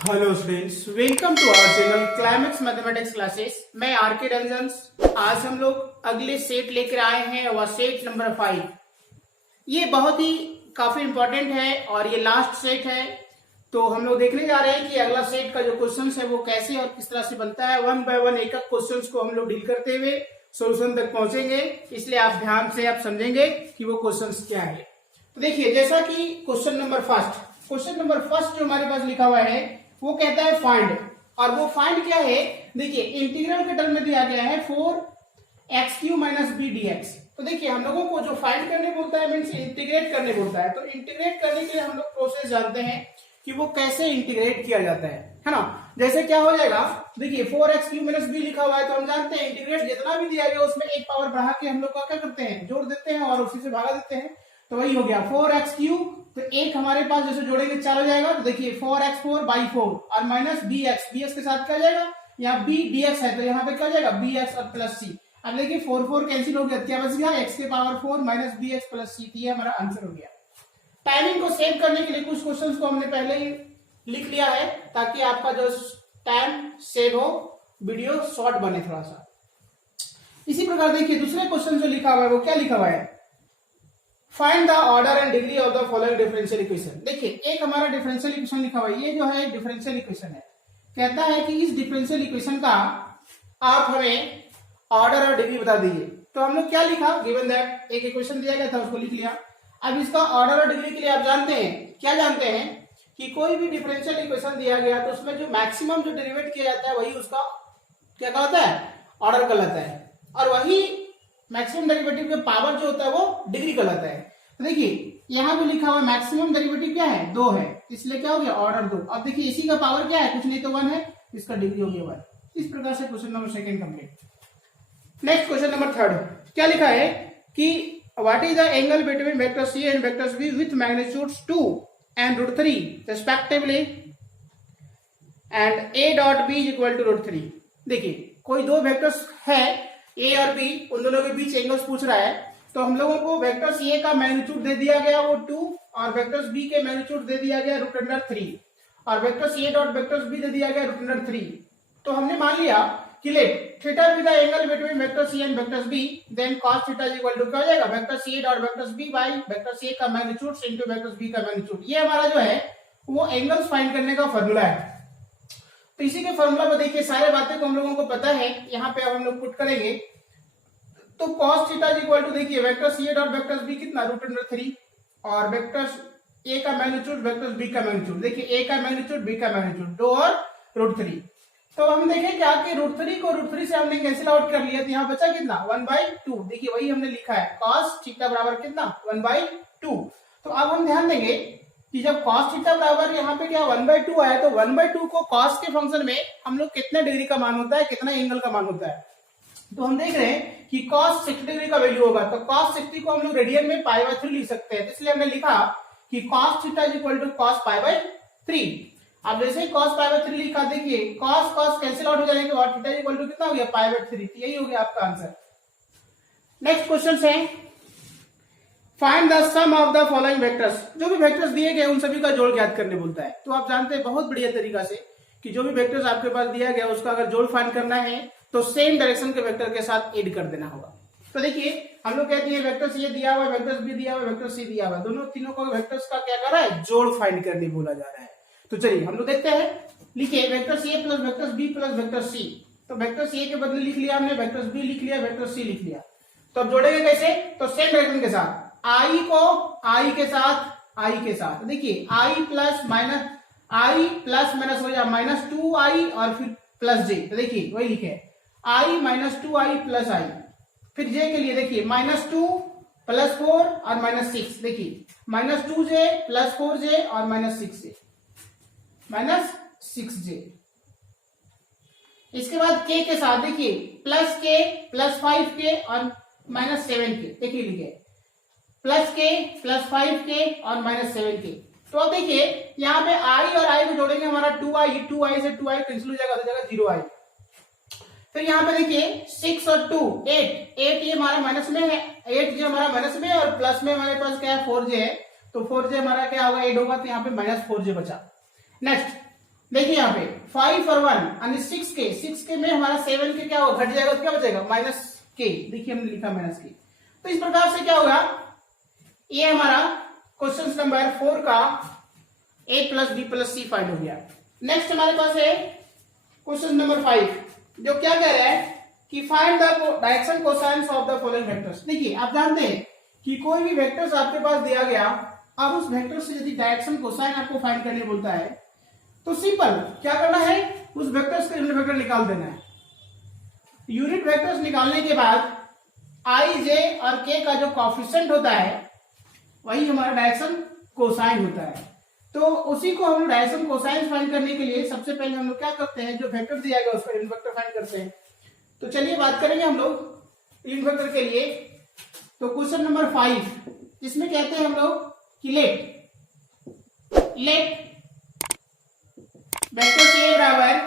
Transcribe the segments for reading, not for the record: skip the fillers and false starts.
Hello students, welcome to our channel climax mathematics classes. मैं आर.के. रंजन। आज हम लोग अगले सेट लेकर आए हैं, वह सेट नंबर 5। ये बहुत ही काफी इंपॉर्टेंट है और ये लास्ट सेट है। तो हम लोग देखने जा रहे हैं कि अगला सेट का जो क्वेश्चन है वो कैसे और किस तरह से बनता है। वन बाय वन एक एक क्वेश्चन को हम लोग डील करते हुए सोल्यूशन तक पहुंचेंगे, इसलिए आप ध्यान से आप समझेंगे कि वो क्वेश्चन क्या है। तो देखिए, जैसा कि क्वेश्चन नंबर फर्स्ट जो हमारे पास लिखा हुआ है वो कहता है फाइंड। और वो फाइंड क्या है, देखिए इंटीग्रल के टर्म में दिया गया है 4x³ - b dx। तो देखिए, हम लोगों को जो फाइंड करने बोलता है मीन्स इंटीग्रेट करने बोलता है। तो इंटीग्रेट करने के लिए हम लोग प्रोसेस जानते हैं कि वो कैसे इंटीग्रेट किया जाता है ना। जैसे क्या हो जाएगा, देखिए 4x³ - b लिखा हुआ है तो हम जानते हैं इंटीग्रेट जितना भी दिया गया उसमें एक पावर बढ़ा के हम लोग क्या करते हैं, जोड़ देते हैं और उसी से भागा देते हैं। तो वही हो गया 4x³। तो एक हमारे पास जैसे जोड़ेंगे 4 हो जाएगा। तो देखिए 4x4/4 और माइनस bx के साथ क्या हो जाएगा, यहाँ b dx है तो यहाँ पे क्या हो जाएगा bx और प्लस c। अब देखिए 4 कैंसिल हो गया, क्या बच गया x के power 4 minus bx plus c। ये हमारा आंसर हो गया। टाइमिंग को सेव करने के लिए कुछ क्वेश्चंस को हमने पहले ही लिख लिया है ताकि आपका जो टाइम सेव हो, वीडियो शॉर्ट बने थोड़ा सा। इसी प्रकार देखिए दूसरे क्वेश्चन जो लिखा हुआ है वो क्या लिखा हुआ है, find the order and degree of the following differential equation. देखिए एक हमारा डिफरेंशियल इक्वेशन लिखा हुआ है, ये जो है डिफरेंशियल इक्वेशन है। कहता है कि इस डिफरेंशियल इक्वेशन का आप हमें ऑर्डर और डिग्री बता दीजिए। तो हम लोग क्या लिखा, गिवन दैट एक इक्वेशन दिया गया था उसको लिख लिया। अब इसका ऑर्डर और डिग्री के लिए आप जानते हैं, क्या जानते हैं कि कोई भी डिफरेंशियल इक्वेशन दिया गया तो उसमें जो मैक्सिमम जो डेरिवेट किया जाता है वही उसका क्या कहलाता है, ऑर्डर कहलाता है। और वही मैक्सिमम डेरिवेटिव के पावर जो होता है वो डिग्री कहलाता है। तो देखिए यहाँ पे लिखा हुआ मैक्सिमम डेरिवेटिव क्या है, 2 है, इसलिए क्या हो गया ऑर्डर 2। अब देखिए इसी का पावर क्या है, कुछ नहीं तो 1 है, इसका डिग्री हो गया 1। इस प्रकार से question number 2 complete. Next question number 3 क्या लिखा है कि what is the angle between vector C and vector B with magnitudes 2 and √3 respectively and a.b is equal to √3। देखिए कोई दो वेक्टर्स है ए और बी, उन दोनों के बीच एंगल्स पूछ रहा है। तो हम लोगों को वेक्टर्स ए का मैग्नीट्यूड दे दिया गया वो 2 और वेक्टर्स बी के मैग्नीट्यूड दे दिया गया √3 और vectors A dot vectors B दे दिया गया √3। तो हमने मान लिया कि let theta be the angle between vector C and vector B, then cos theta is equal to क्या हो जाएगा, vector C dot vector B by vector C का मैग्नीट्यूड इनटू वेक्टर बी का मैग्नीट्यूड। ये हमारा जो है वो एंगल्स फाइंड करने का फार्मूला है। तो इसी के फार्मूला में देखिए सारे बातें को हम लोगों को पता है, यहाँ पे अब हम लोग पुट करेंगे। तो cos theta is equal to देखिए vector C dot vector B कितना √3 और वेक्टर ए का मैग्नीट्यूड वेक्टर बी का मैग्नीट्यूड, देखिए ए का मैग्नीट्यूड बी का मैग्नीट्यूड 2 और √3। तो हम देखें क्या कि √3 को √3 से हमने कैंसिल आउट कर लिया, तो यहाँ बचा कितना 1/2। देखिए वही हमने लिखा है cos थीटा बराबर कितना 1/2। तो अब हम ध्यान देंगे कि जब cos थीटा बराबर यहाँ पे क्या 1/2 आया तो 1/2 को cos के फंक्शन में हम लोग कितने डिग्री का मान होता है, कितना एंगल का मान होता है। तो हम देख रहे हैं कि cos 60 डिग्री का वैल्यू होगा। तो cos 60 को हम लोग रेडियन में π/3 लिख सकते हैं, तो इसलिए हमने लिखा कि cos theta is equal to cos π/3। अब जैसे ही cos π/3 लिखा, देखिए cos कैंसिल आउट हो जाने के बाद थीटा इक्वल टू कितना हो गया π/3। यही हो गया आपका आंसर। नेक्स्ट क्वेश्चन है find the sum of the following vectors. जो भी वेक्टर्स दिए गए उन सभी का जोड़ ज्ञात करने बोलता है। तो आप जानते हैं बहुत बढ़िया तरीका से कि जो भी वेक्टर्स आपके पास दिया गया उसका अगर जोड़ फाइंड करना है तो सेम डायरेक्शन के वेक्टर के साथ ऐड कर देना होगा। तो देखिए हम लोग कहते हैं वेक्टर्स ये दिया हुआ है, वेक्टर्स बी दिया हुआ है, वेक्टर सी दिया हुआ है, दोनों तीनों को वेक्टर्स का क्या कर रहा है, जोड़ फाइंड करने बोला जा रहा है। तो चलिए हम लोग देखते हैं। लिखिए vectors A plus vectors B plus vector C. तो वेक्टर्स ए के बदले लिख लिया हमने, वेक्टर्स बी लिख लिया, वेक्टर सी लिख लिया। तो अब जोड़ेंगे कैसे, तो सेम डायरेक्शन के साथ, आई को आई के साथ देखिए आई प्लस माइनस हो जाए -2i और फिर प्लस जे। तो देखिए वही लिखे i -2i प्लस आई। फिर जे के लिए देखिए -2 + 4 और -6। देखिए -2j + 4j और -6j। इसके बाद k के साथ देखिए +k + 5k और -7k। देखिए लिखे +k + 5k और -7k। तो अब देखिए यहाँ पे i और i को जोड़ेंगे, हमारा 2i से 2i कैंसिल हो जाएगा, तो जाएगा 0i। फिर यहाँ पे देखिए 6 और 2 8 ये हमारा माइनस में है, 8 जो हमारा माइनस में है और प्लस में हमारे पास क्या है 4j है। तो 4j हमारा क्या होगा 8 होगा, तो यहाँ पे -4j बचा। नेक्स्ट देखिए यहाँ पे 5 और 1 यानी 6 के में हमारा 7 के क्या होगा, घट जाएगा तो क्या बचेगा माइनस के। देखिए हमने लिखा माइनस के। तो इस प्रकार से क्या होगा, ये हमारा क्वेश्चन नंबर 4 का a plus B plus C find हो गया। नेक्स्ट हमारे पास है क्वेश्चन नंबर 5, जो क्या कह रहा है कि find the direction cosines of the following vectors. देखिए आप जानते हैं कि कोई भी वेक्टर्स आपके पास दिया गया, अब उस वेक्टर से यदि डायरेक्शन कोसाइन आपको फाइंड करने बोलता है तो सिंपल क्या करना है, उस वेक्टर्स का यूनिट वेक्टर निकाल देना है। यूनिट वेक्टर्स निकालने के बाद आई, जे और के का जो कॉफिशिएंट होता है वही हमारा डायरेक्शन कोसाइन होता है। तो उसी को हम डायरेक्शन कोसाइन फाइंड करने के लिए सबसे पहले हम लोग क्या करते हैं, जो वेक्टर दिया गया उसका यूनिट वेक्टर फाइंड करते हैं। तो चलिए बात करेंगे हम लोग यूनिट वेक्टर के लिए। तो क्वेश्चन नंबर 5 इसमें कहते हैं हम लोग कि लेट वेक्टर ए बराबर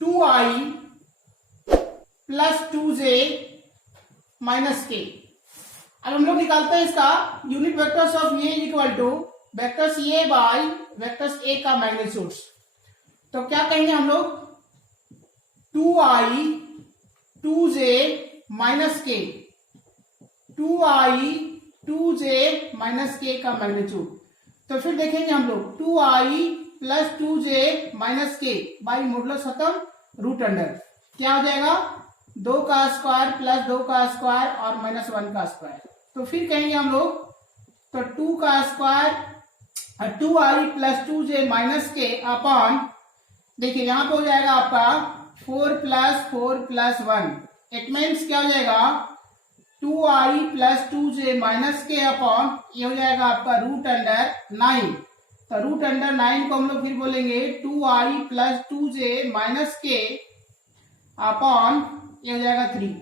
2i प्लस 2j माइनस के। अब हम लोग निकालते हैं इसका unit vectors of A equal two vectors A by vectors A का मैग्नीट्यूड। तो क्या कहेंगे हम लोग, 2i 2j माइनस के, 2i 2j माइनस के का मैग्नीट्यूड। तो फिर देखेंगे हम लोग 2i प्लस 2j माइनस के बाई मॉडुलस खत्म रूट अंडर, क्या हो जाएगा 2 का स्क्वायर प्लस 2 का स्क्वायर और माइनस 1 का स्क्वायर। तो फिर कहेंगे हम लोग तो 2 का square 2i plus 2j minus के अपॉन, देखिए यहां पे हो जाएगा आपका 4 प्लस 1। इट मीन्स क्या हो जाएगा 2i प्लस 2j माइनस के अपॉन ये हो जाएगा आपका रूट अंडर 9। तो रूट अंडर 9 को हम लोग फिर बोलेंगे 2i प्लस 2j माइनस के अपॉन ये हो जाएगा 3।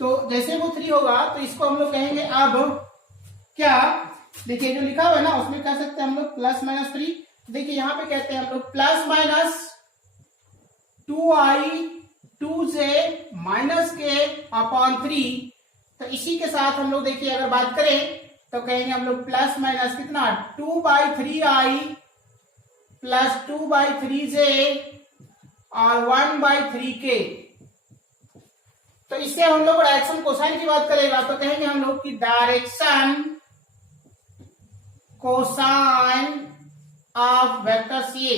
तो जैसे वो 3 होगा तो इसको हम लोग कहेंगे अब क्या, देखिए जो लिखा हुआ है ना उसमें कह सकते हैं हम लोग प्लस माइनस 3। देखिए यहां पे कहते हैं हम लोग plus minus 2i 2j minus के अपॉन 3। तो इसी के साथ हम लोग देखिए अगर बात करें तो कहेंगे हम लोग प्लस माइनस कितना 2/3i प्लस 2/3j और 1/3k। तो इससे हम लोग डायरेक्शन कोसाइन की बात करेगा तो कहेंगे हम लोग कि direction cosine of vector C,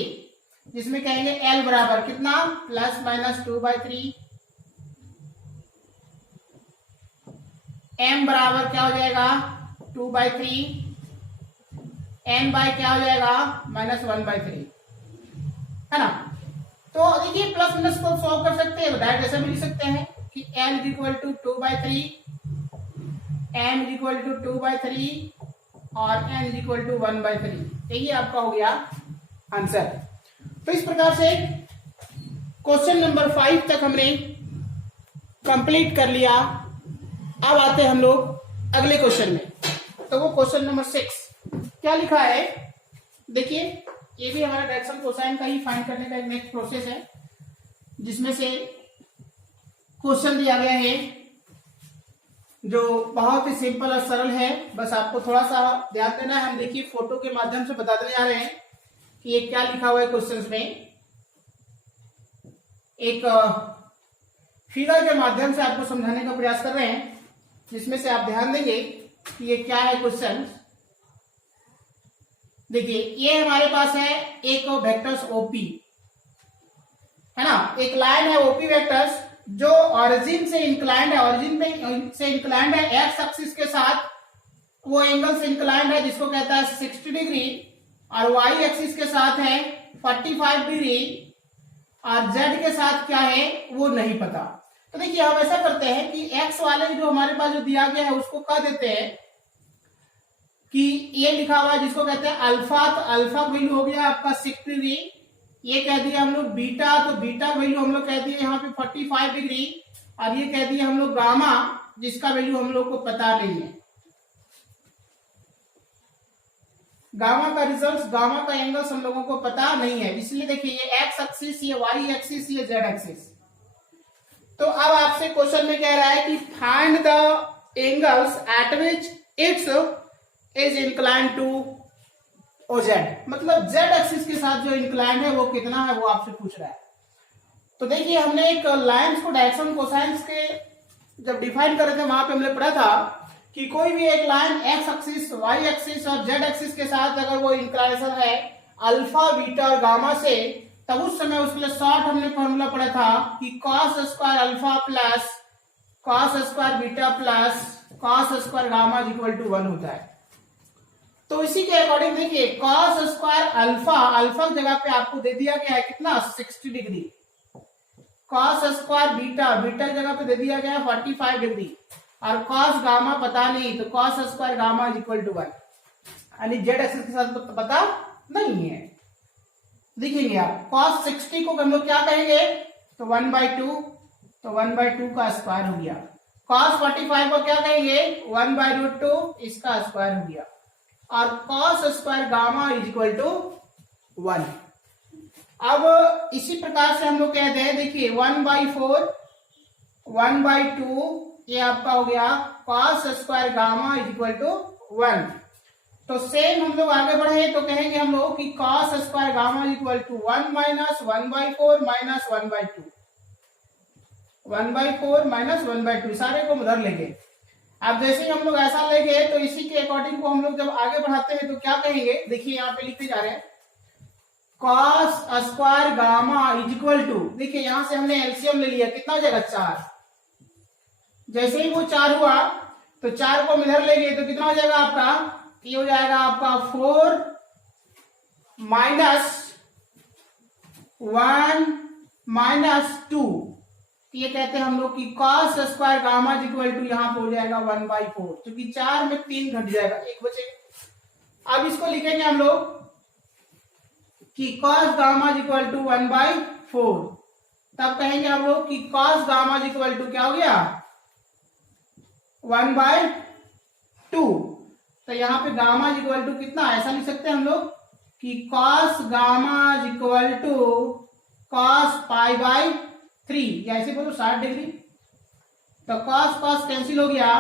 जिसमें कहेंगे L बराबर कितना प्लस माइनस 2/3, M बराबर क्या हो जाएगा 2/3, N बाय क्या हो जाएगा माइनस 1/3, है ना। तो देखिए प्लस माइनस को सॉल्व कर सकते हैं, डायरेक्ट ऐसा भी लिख सकते हैं कि L is equal to 2/3, M is equal to 2/3 और N इज इक्वल टू 1/3। यही आपका हो गया आंसर। तो इस प्रकार से क्वेश्चन नंबर 5 तक हमने कंप्लीट कर लिया। अब आते हैं हम लोग अगले क्वेश्चन में। तो वो क्वेश्चन नंबर 6 क्या लिखा है, देखिए ये भी हमारा डायरेक्शन कोसाइन का ही फाइंड करने का एक नेक्स्ट प्रोसेस है, जिसमें से क्वेश्चन दिया गया है जो बहुत ही सिंपल और सरल है। बस आपको थोड़ा सा ध्यान देना है। हम देखिए फोटो के माध्यम से बताते जा रहे हैं कि ये क्या लिखा हुआ है क्वेश्चंस में। एक फिगर के माध्यम से आपको समझाने का प्रयास कर रहे हैं, जिसमें से आप ध्यान देंगे कि ये क्या है क्वेश्चन। देखिए ये हमारे पास है एक वेक्टर्स ओपी, है ना, एक लाइन है ओपी वेक्टर्स जो ओरिजिन से इंक्लाइंड है, ओरिजिन में से इंक्लाइंड है एक्स एक्सिस के साथ, वो एंगल से इंक्लाइंड है जिसको कहता है 60 डिग्री, और वाई एक्सिस के साथ है 45 डिग्री, और जेड के साथ क्या है वो नहीं पता। तो देखिए हम ऐसा करते हैं कि एक्स वाले जो हमारे पास जो दिया गया है उसको कह देते हैं कि ये लिखा हुआ है जिसको कहते हैं अल्फा, तो अल्फा वैल्यू हो गया आपका 60 डिग्री। ये कह दिया हम लोग बीटा, तो बीटा वैल्यू हम लोग कह दिए यहाँ पे 45 डिग्री, और ये कह दिया हम लोग गामा, जिसका वैल्यू हम लोग को पता नहीं है। गामा का रिजल्ट, गामा का एंगल्स हम लोगों को पता नहीं है, इसलिए देखिए ये एक्स एक्सिस, ये वाई एक्सिस, ये जेड एक्सिस। तो अब आपसे क्वेश्चन में कह रहा है कि find the angles at which its is incline to O Z, मतलब जेड एक्सिस के साथ जो इंक्लाइन है वो कितना है वो आपसे पूछ रहा है। तो देखिए हमने एक लाइंस को डायरेक्शन कोसाइंस के जब डिफाइन कर रहे थे वहां पे हमने पढ़ा था कि कोई भी एक line X axis, Y axis और जेड एक्सिस के साथ अगर वो इंक्लाइनेशन है अल्फा, बीटा और गामा से, तब उस समय उसके लिए शॉर्ट हमने फॉर्मूला पढ़ा था कि cos square alpha plus cos square beta plus cos square gamma equal to 1 होता है। तो इसी के अकॉर्डिंग देखिए कॉस स्क्वायर अल्फा, अल्फा की जगह पे आपको दे दिया गया है कितना 60 degree, cos square beta, beta की जगह पे दे दिया गया है 45 डिग्री, और कॉस गामा पता नहीं, तो cos square gamma equal to 1, यानी जेड एक्सिस के साथ पता नहीं है। देखेंगे आप कॉस 60 को हम लोग क्या कहेंगे, तो 1/2, तो 1/2 का स्क्वायर हो गया। कॉस 45 को क्या कहेंगे 1/√2, इसका स्क्वायर हो गया, और cos square gamma equal to 1। अब इसी प्रकार से हम लोग कहते हैं, देखिए 1/4, 1/2 ये आपका हो गया cos square gamma equal to 1। तो सेम हम लोग आगे बढ़े तो कहेंगे हम लोग कि cos square gamma equal to 1 minus 1/4 minus 1/2, 1/4 minus 1/2, सारे को उधर लेंगे। अब जैसे ही हम लोग ऐसा लेंगे तो इसी के अकॉर्डिंग को हम लोग जब आगे बढ़ाते हैं तो क्या कहेंगे, देखिए यहाँ पे लिखते जा रहे हैं cos square gamma equal to, देखिए यहां से हमने एलसीएम ले लिया, कितना हो जाएगा 4, जैसे ही वो 4 हुआ तो 4 को हम इधर लेंगे तो कितना हो जाएगा आपका, ये हो जाएगा आपका 4 माइनस 1 माइनस 2, ये कहते हैं हम लोग कि cos square gamma equal to यहाँ पे हो जाएगा 1/4, क्योंकि 4 में 3 घट जाएगा, एक बचेगा। अब इसको लिखेंगे हम लोग कि कॉस गामा इक्वल टू 1/4, तब कहेंगे हम लोग कि कॉस गामा इक्वल टू क्या हो गया 1/2। तो यहाँ पे गामा इक्वल टू कितना, ऐसा लिख सकते हैं हम लोग कि cos gamma equal to cos π/3, या ऐसे बोलो 60 डिग्री। तो कॉस कॉस कैंसिल हो गया,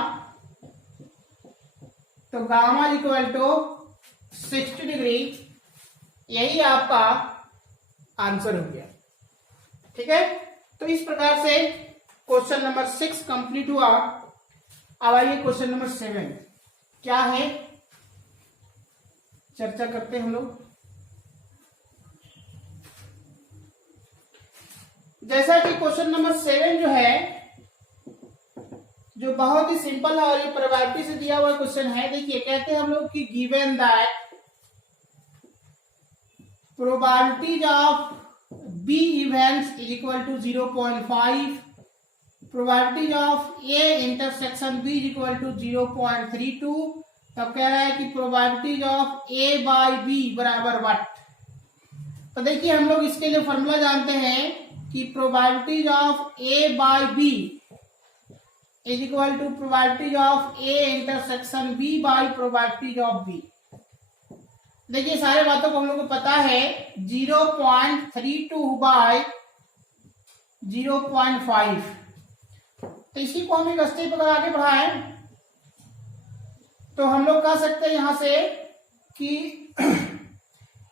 तो गामा इक्वल टू 60 डिग्री, यही आपका आंसर हो गया। ठीक है, तो इस प्रकार से क्वेश्चन नंबर 6 कंप्लीट हुआ। अब आइए क्वेश्चन नंबर 7 क्या है, चर्चा करते हैं हम लोग। जैसा कि क्वेश्चन नंबर 7 जो है, जो बहुत ही सिंपल है और ये प्रोबेबिलिटी से दिया हुआ क्वेश्चन है। देखिए कहते हैं हम लोग कि given that probabilities of B events is equal to 0.5, probabilities of A intersection B is equal to 0.32, तब कह रहा है कि probabilities of A by B बराबर what। तो देखिए हम लोग इसके लिए फॉर्मूला जानते हैं कि probabilities of A by B is equal to probabilities of A intersection B by probabilities of B। देखिए सारे बातों को हम लोग को पता है, 0.32 बाय 0.5, तो इसी को हम एक स्टेप अगर आगे बढ़ाएं तो हम लोग कह सकते हैं यहां से कि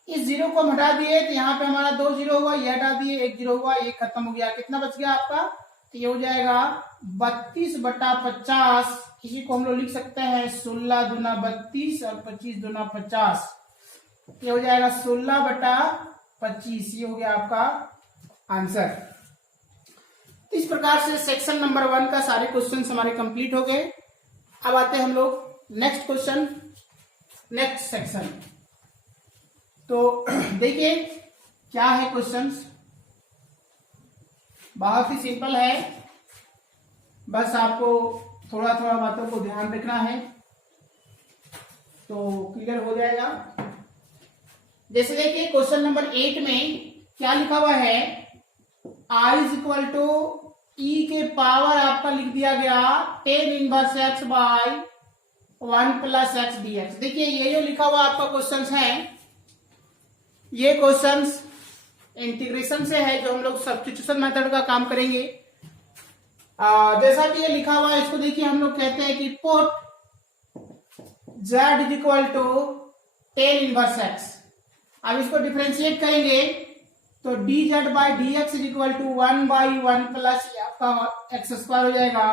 इस 0 को हम हटा दिए तो यहाँ पे हमारा 2 0 हुआ, ये हटा दिए 1 0 हुआ, ये खत्म हो गया, कितना बच गया आपका, तो ये हो जाएगा 32/50। इसी को हम लोग लिख सकते हैं 16 दूना 32 और 25 दूना 50, ये हो जाएगा 16/25, ये हो गया आपका आंसर। इस प्रकार से सेक्शन नंबर 1 का सारे क्वेश्चन हमारे कंप्लीट हो गए। अब आते हैं हम लोग नेक्स्ट क्वेश्चन, नेक्स्ट सेक्शन। तो देखिए क्या है क्वेश्चंस, बहुत ही सिंपल है, बस आपको थोड़ा थोड़ा बातों को ध्यान रखना है तो क्लियर हो जाएगा। जैसे देखिए क्वेश्चन नंबर 8 में क्या लिखा हुआ है, I is equal to E के पावर आपका लिख दिया गया 10 inverse x by 1 plus x dx। देखिए ये जो लिखा हुआ आपका क्वेश्चंस है, ये क्वेश्चंस इंटीग्रेशन से है, जो हम लोग सब्स्टिट्यूशन मेथड का काम करेंगे। जैसा कि ये लिखा हुआ है, इसको देखिए हम लोग कहते हैं कि put z is equal to ten inverse x. अब इसको डिफ्रेंशिएट करेंगे तो d z by d x is equal to 1/1 plus आपका एक्स स्क्वायर हो जाएगा।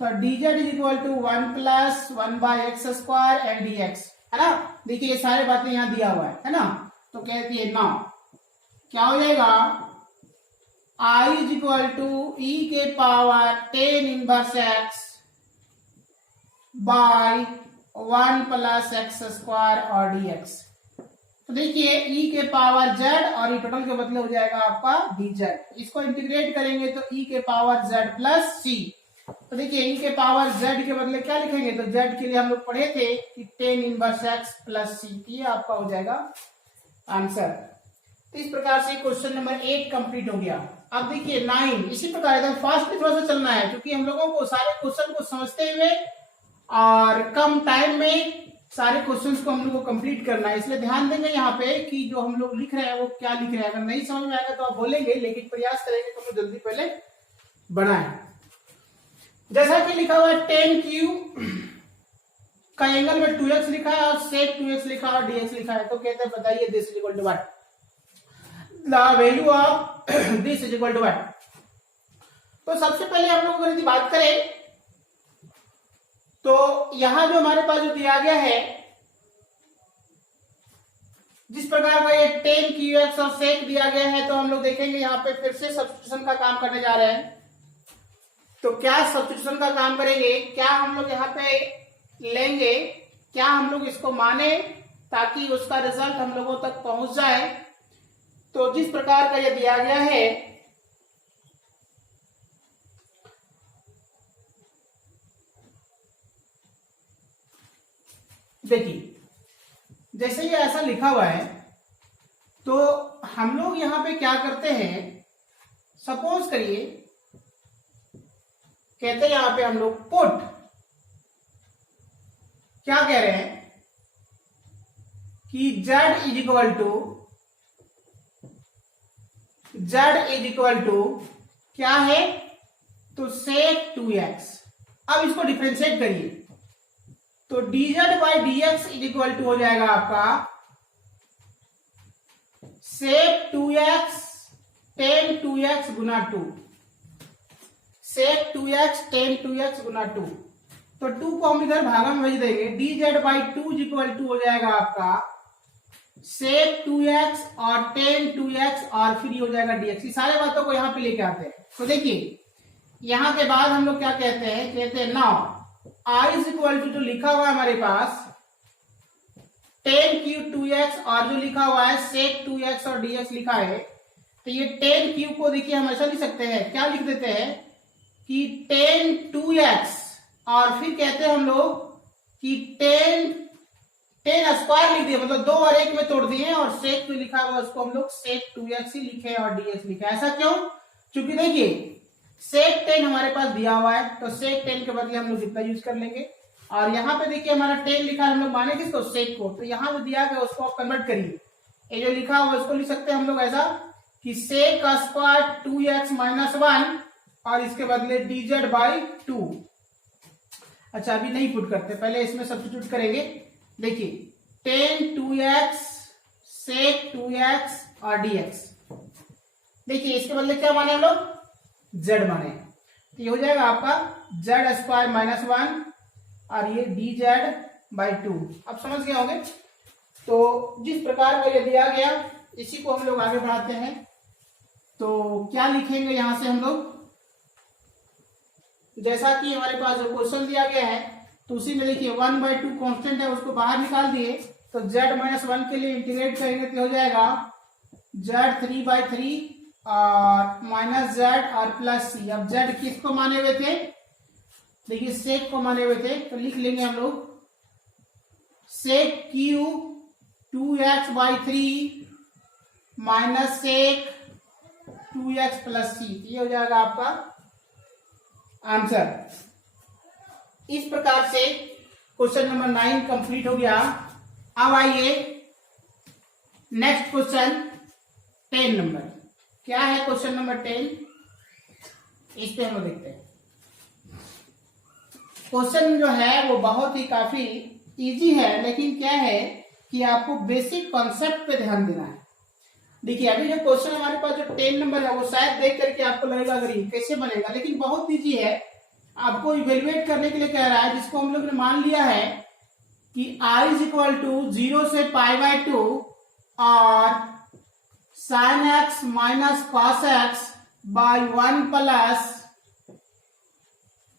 तो d z is equal to 1 plus 1/x² and d x, है ना। देखिए ये सारी बातें यहाँ दिया हुआ है ना। तो कहती है ना क्या हो जाएगा, आई इज इक्वल टू ई के power ten inverse x by 1 plus x² और डी एक्स। तो देखिए e के पावर z और ये टोटल के बदले हो जाएगा आपका dz। इसको इंटीग्रेट करेंगे तो e के पावर z प्लस c। तो देखिए e के पावर z के बदले क्या लिखेंगे, तो z के लिए हम लोग पढ़े थे कि tan inverse x plus c, ये आपका हो जाएगा आंसर। तो इस प्रकार से क्वेश्चन नंबर 8 कंप्लीट हो गया। अब देखिए 9, इसी प्रकार एकदम फास्ट भी थोड़ा सा चलना है क्योंकि हम लोगों को सारे क्वेश्चन को समझते हुए और कम टाइम में सारे क्वेश्चंस को हम लोग को कंप्लीट करना है। इसलिए ध्यान देंगे यहाँ पे कि जो हम लोग लिख रहे हैं वो क्या लिख रहे हैं। अगर नहीं समझ में आएगा तो आप बोलेंगे, लेकिन प्रयास करेंगे तो हम लोग जल्दी पहले बनाएं। जैसा कि लिखा हुआ है tan क्यू का एंगल में 2x लिखा है और sec 2x लिखा है और dx लिखा है। तो कहते हैं बताइए this is equal to what, the value of this is equal to what. तो सबसे पहले हम लोग अगर बात करें तो यहां जो हमारे पास जो दिया गया है, जिस प्रकार का ये tan QX और sec दिया गया है, तो हम लोग देखेंगे यहाँ पे फिर से सब्स्टिट्यूशन का काम करने जा रहे हैं। तो क्या सब्स्टिट्यूशन का काम करेंगे, क्या हम लोग यहाँ पे लेंगे, क्या हम लोग इसको माने ताकि उसका रिजल्ट हम लोगों तक पहुंच जाए। तो जिस प्रकार का ये दिया गया है, देखिए जैसे ये ऐसा लिखा हुआ है तो हम लोग यहां पे क्या करते हैं, सपोज करिए कहते हैं यहां पे हम लोग पुट, क्या कह रहे हैं कि z इज इक्वल टू क्या है, तो sec 2x। अब इसको डिफरेंशिएट करिए तो dz by dx is equal to हो जाएगा आपका sec 2x tan 2x गुना 2, sec 2x tan 2x गुना 2। तो 2 को हम इधर भागा में भेज देंगे, dz by 2 is equal to हो जाएगा आपका sec 2x और tan 2x और फिर हो जाएगा dx। ये सारे बातों को यहाँ पे लेके आते हैं। तो देखिए यहाँ के बाद हम लोग क्या कहते हैं now I is equal to जो लिखा हुआ है हमारे पास tan क्यू 2x और जो लिखा हुआ है sec 2x और dx लिखा है। तो ये tan क्यू को देखिए हम ऐसा लिख सकते हैं, क्या लिख देते हैं कि tan 2x और फिर कहते हैं हम लोग कि tan स्क्वायर लिख दिए, मतलब 2 और 1 में तोड़ दिए और sec जो लिखा हुआ उसको हम लोग sec 2x ही लिखे और dx लिखा। ऐसा क्यों, क्योंकि देखिए sec 10 हमारे पास दिया हुआ है तो sec 10 के बदले हम लोग इतना यूज कर लेंगे। और यहाँ पे देखिए हमारा 10 लिखा है, हम लोग माने किसको, sec को। तो यहाँ जो दिया गया उसको आप कन्वर्ट करिए, ये जो लिखा हुआ उसको लिख सकते हैं हम लोग ऐसा कि sec का स्क्वायर 2x माइनस 1 और इसके बदले dz बाई 2। अच्छा अभी नहीं पुट करते, पहले इसमें सब्स्टिट्यूट करेंगे। देखिए tan 2x sec 2x और dx, देखिए इसके बदले क्या माने हम लोग, z माने। तो ये हो जाएगा आपका z स्क्वायर माइनस 1 और ये dz बाई 2। अब समझ गए होंगे। तो जिस प्रकार का ये दिया गया इसी को हम लोग आगे बढ़ाते हैं। तो क्या लिखेंगे यहां से हम लोग, जैसा कि हमारे पास जो क्वेश्चन दिया गया है तो उसी में देखिए 1/2 कांस्टेंट है, उसको बाहर निकाल दिए तो z माइनस 1 के लिए इंटीग्रेट करेंगे तो हो जाएगा z 3/3 और माइनस z और प्लस c। अब z किसको माने हुए थे, देखिए sec को माने हुए थे, तो लिख लेंगे हम लोग sec q 2x by 3 minus sec 2x plus c। ये हो जाएगा आपका आंसर। इस प्रकार से क्वेश्चन नंबर 9 कंप्लीट हो गया। अब आइए नेक्स्ट क्वेश्चन 10 नंबर, क्या है क्वेश्चन नंबर 10, इस पे हम लोग देखते हैं। क्वेश्चन जो है वो बहुत ही काफी इजी है, लेकिन क्या है कि आपको बेसिक कॉन्सेप्ट पे ध्यान देना है। देखिए अभी जो क्वेश्चन हमारे पास जो 10 नंबर है वो शायद देख करके आपको लगेगा अगर ये कैसे बनेगा, लेकिन बहुत इजी है। आपको इवेल्युएट करने के लिए कह रहा है, जिसको हम लोग ने मान लिया है कि i इज इक्वल टू 0 से π/2 और sin x minus cos x by 1 plus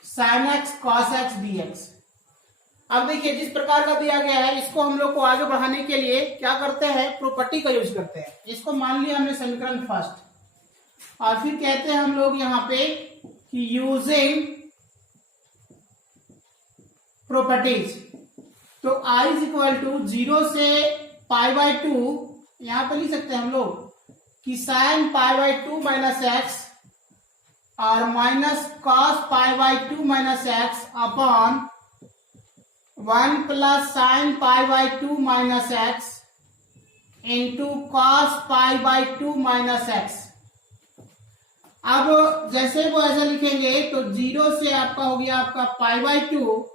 sin x cos x dx। अब देखिए जिस प्रकार का दिया गया है इसको हम लोग को आगे बढ़ाने के लिए क्या करते हैं, प्रॉपर्टी का यूज करते हैं। इसको मान लिया हमने समीकरण फर्स्ट, और फिर कहते हैं हम लोग यहाँ पे कि यूजिंग प्रॉपर्टीज। तो i इज इक्वल टू 0 से π/2, यहां पर लिख सकते हैं हम लोग कि sin π/2 माइनस एक्स और minus cos π/2 minus X upon 1 plus sin π/2 minus X into cos π/2 minus X. अब जैसे वो ऐसा लिखेंगे तो 0 से आपका हो गया आपका π/2,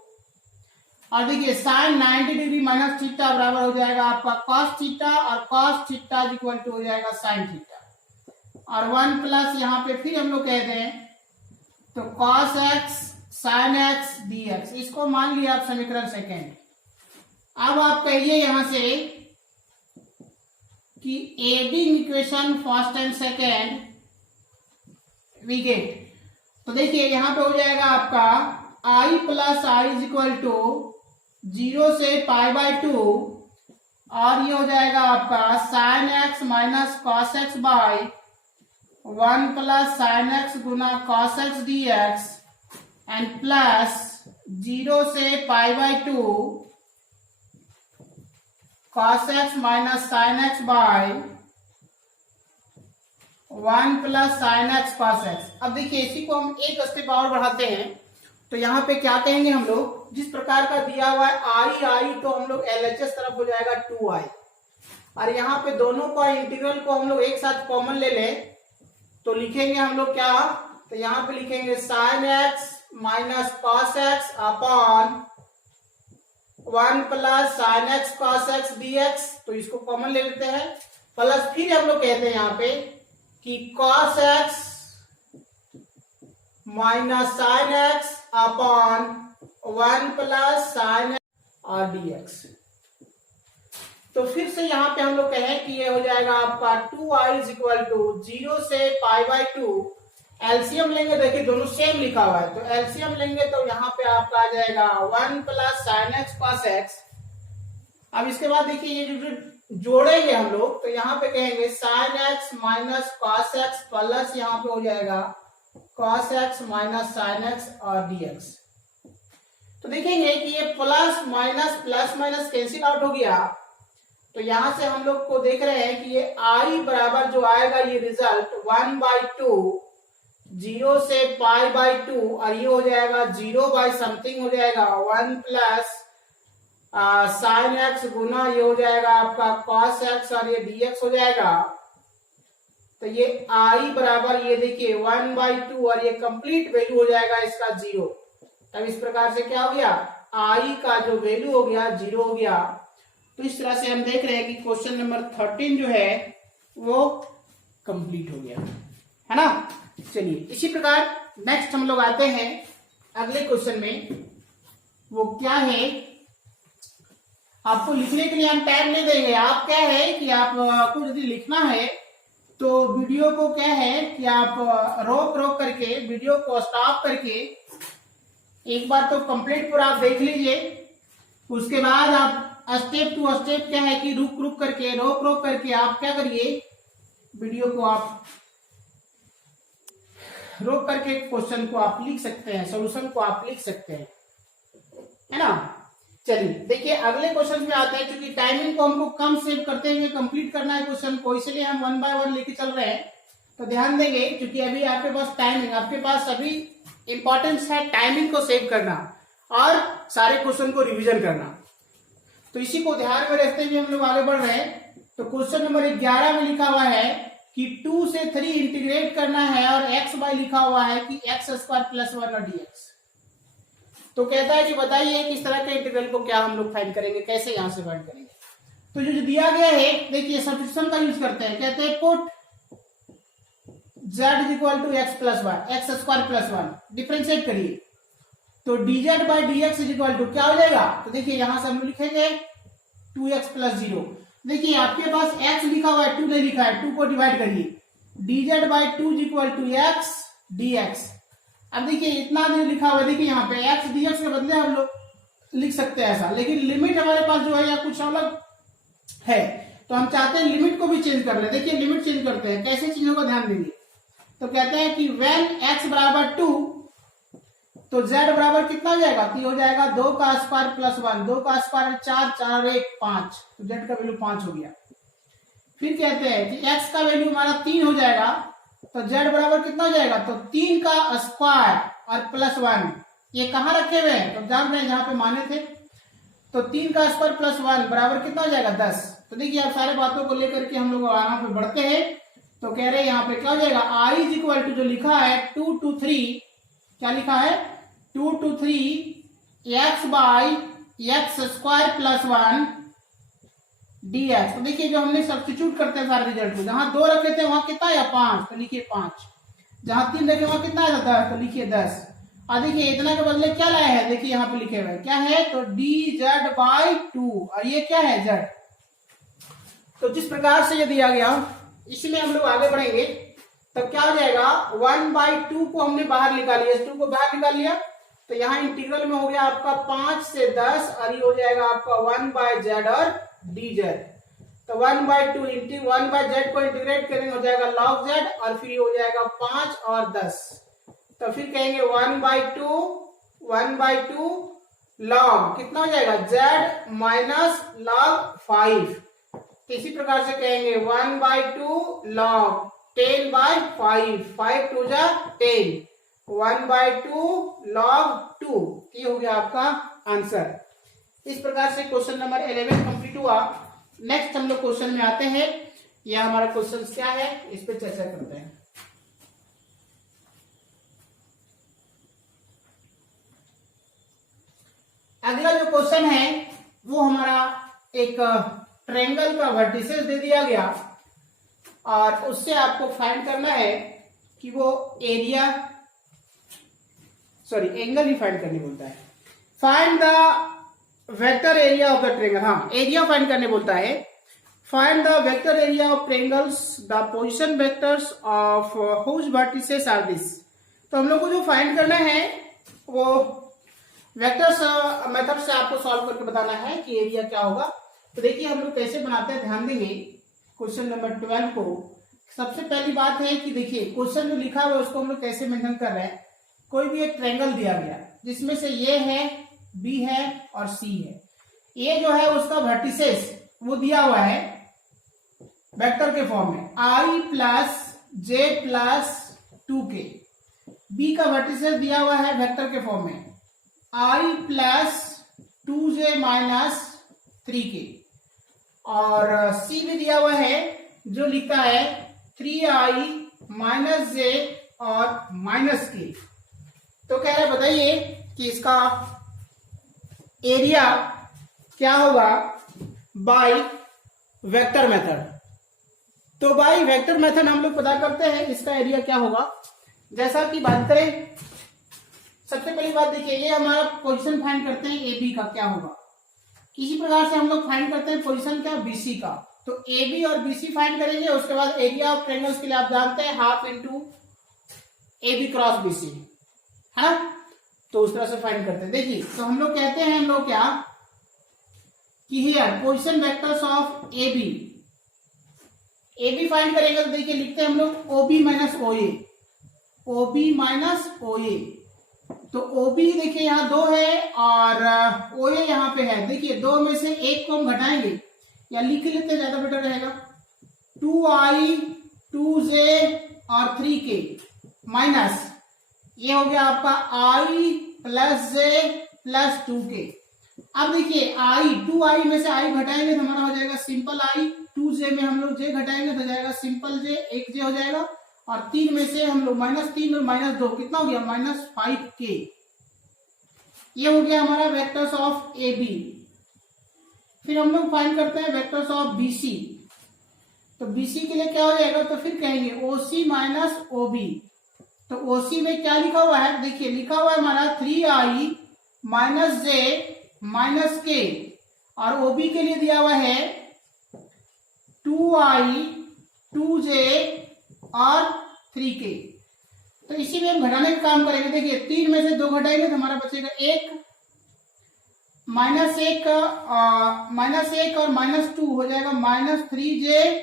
और देखिए साइन 90 डिग्री माइनस थीटा बराबर हो जाएगा आपका cos थीटा, और cos थीटा इक्वल टू हो जाएगा sin थीटा, और 1 प्लस यहाँ पे फिर हम लोग कहते हैं तो cos x sin x dx। इसको मान लिया आप समीकरण सेकेंड। अब आप कहिए यहां से कि adding equation first and second we get. तो देखिए यहां पे हो जाएगा आपका i plus I is equal to 0 से π/2, और ये हो जाएगा आपका sin x minus cos x by 1 plus sin x Guna cos x dx and plus 0 से π/2 cos x minus sin x by 1 plus sin x cos x। अब देखिए इसी को हम एक स्टेप और बढ़ाते हैं, तो यहाँ पे क्या कहेंगे हम लोग, जिस प्रकार का दिया हुआ है i तो हम लोग LHS तरफ हो जाएगा 2i, और यहाँ पे दोनों का इंटीग्रल को हम लोग एक साथ कॉमन ले लें तो लिखेंगे हम लोग क्या, तो यहाँ पे लिखेंगे sin x minus cos x upon 1 plus sin x cos x dx। तो इसको कॉमन ले लेते हैं, प्लस फिर हम लोग कहते हैं यहाँ पे कि cos x minus sin x upon 1 plus sin x और dx। तो फिर से यहाँ पे हम लोग कहें कि ये हो जाएगा आपका 2i इज इक्वल टू 0 से π/2। एलसीएम लेंगे, देखिए दोनों सेम लिखा हुआ है, तो एलसीएम लेंगे तो यहाँ पे आपका आ जाएगा 1 plus sin x cos x। अब इसके बाद देखिए ये जो जोड़ेंगे हम लोग, तो यहाँ पे कहेंगे sin x minus cos x plus यहाँ पे हो जाएगा cos x minus sin x और dx। तो देखेंगे कि ये प्लस माइनस कैंसिल आउट हो गया, तो यहां से हम लोग को देख रहे हैं कि ये i बराबर जो आएगा ये रिजल्ट 1/2 0 से π/2, और ये हो जाएगा 0 बाई समथिंग हो जाएगा 1 प्लस sin x गुना ये हो जाएगा आपका cos x और ये dx हो जाएगा। तो ये i बराबर ये देखिए 1/2 और ये कंप्लीट वैल्यू हो जाएगा इसका 0। तब इस प्रकार से क्या हो गया, i का जो वैल्यू हो गया 0 हो गया। तो इस तरह से हम देख रहे हैं कि क्वेश्चन नंबर 13 जो है वो कंप्लीट हो गया है ना। चलिए इसी प्रकार नेक्स्ट हम लोग आते हैं अगले क्वेश्चन में। वो क्या है, आपको लिखने के लिए हम टाइम नहीं देंगे। आप क्या है कि आपको यदि लिखना है तो वीडियो को क्या है कि आप रोक करके वीडियो को स्टॉप करके एक बार तो कंप्लीट पूरा आप देख लीजिए। उसके बाद आप स्टेप टू स्टेप क्या है कि रोक करके आप क्या करिए, वीडियो को आप रोक करके क्वेश्चन को आप लिख सकते हैं, सॉल्यूशन को आप लिख सकते हैं, है ना। चलिए देखिए अगले क्वेश्चन में आते हैं। क्योंकि टाइमिंग को हमको कम सेव करते हुए कंप्लीट करना है क्वेश्चन को, इसलिए हम 1 बाय 1 लेके चल रहे हैं। तो ध्यान देंगे क्योंकि अभी आपके पास टाइमिंग, आपके पास अभी इंपॉर्टेंस है टाइमिंग को सेव करना और सारे क्वेश्चन को रिवीजन करना। तो इसी को ध्यान में रखते हुए हम लोग आगे बढ़ रहे हैं। तो क्वेश्चन नंबर 11 में लिखा हुआ है कि 2 से 3 इंटीग्रेट करना है और x बाय लिखा हुआ है कि x² प्लस 1 और dx। तो कहता है कि बताइए किस तरह के इंटीग्रल को क्या हम लोग फाइंड करेंगे, कैसे यहां से फाइंड करेंगे। तो जो दिया गया है, देखिए सब्स्टिट्यूशन का यूज करते हैं, कहते हैं put z equal to x plus one, x square plus one, differentiate करिए तो dz by d x equal to क्या हो जाएगा, तो देखिए यहां से हम लिखेंगे 2x प्लस 0। देखिए आपके पास x लिखा हुआ है, 2 नहीं लिखा है, 2 को डिवाइड करिए, dz by two equal to x dx। अब देखिए इतना जो लिखा हुआ है, देखिए यहाँ पे x dx के बदले हम लोग लिख सकते हैं ऐसा, लेकिन लिमिट हमारे पास जो है या कुछ अलग है, तो हम चाहते हैं लिमिट को भी चेंज कर ले। देखिए लिमिट चेंज करते हैं, कैसे चीजों का ध्यान देंगे, तो कहते हैं कि व्हेन x बराबर 2 तो z बराबर कितना हो जाएगा, तो हो जाएगा 2 का स्क्वायर प्लस 1, 2 का स्क्वायर 4, 4 1 5, तो z का वैल्यू 5 हो गया। फिर कहते हैं कि x का वैल्यू हमारा 3 हो जाएगा, तो z बराबर कितना हो जाएगा, तो 3 का स्क्वायर और प्लस 1, ये कहाँ रखे हुए हैं, तो जान रहे हैं जहां पे माने थे, तो 3 का स्क्वायर प्लस 1 बराबर कितना हो जाएगा 10। तो देखिए आप सारे बातों को लेकर के हम लोग आराम पे बढ़ते हैं, तो कह रहे हैं यहाँ पे क्या हो जाएगा, i इज इक्वल टू जो लिखा है 2 to 3, क्या लिखा है 2 to 3 x by x square plus 1 dx। तो देखिए जो हमने सब्स्टिट्यूट करते हैं सारे रिजल्ट को, जहां 2 रखे थे वहां कितना आया 5, तो लिखिए 5, जहां 3 रखे वहां कितना आया 10, तो लिखिए 10। और देखिए इतना के बदले क्या लाया है, देखिए यहाँ पे लिखे हुए क्या है, तो dz बाई 2, और ये क्या है z। तो जिस प्रकार से ये दिया गया इसमें हम लोग आगे बढ़ेंगे, तब क्या हो जाएगा 1/2 को हमने बाहर निकाल लिया, 2 को बाहर निकाल लिया, तो यहाँ इंटीग्रल में हो गया आपका 5 से 10, और ये हो जाएगा आपका 1/z और dz। तो 1/2 इंटू 1/z को इंटीग्रेट करेंगे हो जाएगा log z, और फिर ये हो जाएगा 5 और 10, तो फिर कहेंगे 1/2 log कितना हो जाएगा z माइनस log 5। इसी प्रकार से कहेंगे 1/2 log 10/5, 5 2 जा 10, 1/2 log 2, ये हो गया आपका आंसर। इस प्रकार से क्वेश्चन नंबर 11 कंप्लीट हुआ। नेक्स्ट हम लोग क्वेश्चन में आते हैं, यह हमारा क्वेश्चन क्या है इस पे चर्चा करते हैं। अगला जो क्वेश्चन है वो हमारा एक ट्रायंगल का वर्टिसेस दे दिया गया, और उससे आपको फाइंड करना है कि वो एरिया, सॉरी एंगल ही फाइंड करने बोलता है, find the vector area of the triangle, हाँ एरिया फाइंड करने बोलता है। Find the vector area of triangles the position vectors of whose vertices are this. तो हम लोग को जो फाइंड करना है वो वेक्टर्स मेथड से आपको सॉल्व करके बताना है कि एरिया क्या होगा। तो देखिए हम लोग कैसे बनाते हैं, ध्यान देंगे क्वेश्चन नंबर 12 को। सबसे पहली बात है कि देखिए क्वेश्चन जो लिखा हुआ है उसको हम लोग कैसे मेंशन कर रहे हैं। कोई भी एक ट्रायंगल दिया गया जिसमें से ये है, बी है और सी है, ये जो है उसका वर्टिसेस वो दिया हुआ है वेक्टर के फॉर्म में i plus J plus 2k। B का वर्टिसेस दिया हुआ है वेक्टर के फॉर्म में i plus 2j minus 3k, और सी भी दिया हुआ है जो लिखता है 3i माइनस जे और माइनस k। तो कह रहे बताइए कि इसका एरिया क्या होगा बाय वेक्टर मेथड। तो बाय वेक्टर मेथड हम लोग पता करते हैं इसका एरिया क्या होगा। जैसा कि बात करें, सबसे पहली बात देखिए ये हमारा पोजीशन फाइंड करते हैं ए बी का क्या होगा। इसी प्रकार से हम लोग फाइंड करते हैं पोजीशन क्या बीसी का। तो ए बी और बीसी फाइंड करेंगे, उसके बाद एरिया ऑफ ट्रायंगल्स के लिए आप जानते हैं half into A B cross BC, है ना। तो उस तरह से फाइंड करते हैं। देखिए तो हम लोग कहते हैं हम लोग क्या कि here position vectors of A B find करेंगे। तो देखिए लिखते हैं हम लोग O B minus O A, O B minus O A. तो ओ बी देखिए यहाँ 2 है और ओ ए यहाँ पे है। देखिए 2 में से 1 को हम घटाएंगे या लिख लेते ज्यादा बेटर रहेगा। 2i 2j और 3k माइनस ये हो गया आपका i plus j plus 2k। अब देखिए i 2i में से i घटाएंगे तो हमारा हो जाएगा सिंपल i, 2j में हम लोग j घटाएंगे तो जाएगा सिंपल j, 1j हो जाएगा, और 3 में से हम लोग -3 और -2 कितना हो गया -5k। ये हो गया हमारा वेक्टर्स ऑफ ए बी। फिर हम लोग फाइंड करते हैं वेक्टर्स ऑफ BC। तो BC के लिए क्या हो जाएगा, तो फिर कहेंगे OC माइनस OB। तो OC में क्या लिखा हुआ है, देखिए लिखा हुआ है हमारा 3I minus J minus K, और OB के लिए दिया हुआ है 2I 2J और 3K। तो इसी में हम घटाने का काम करेंगे। देखिए 3 में से 2 घटाएंगे तो हमारा बचेगा 1, -1 और -2 हो जाएगा -3J,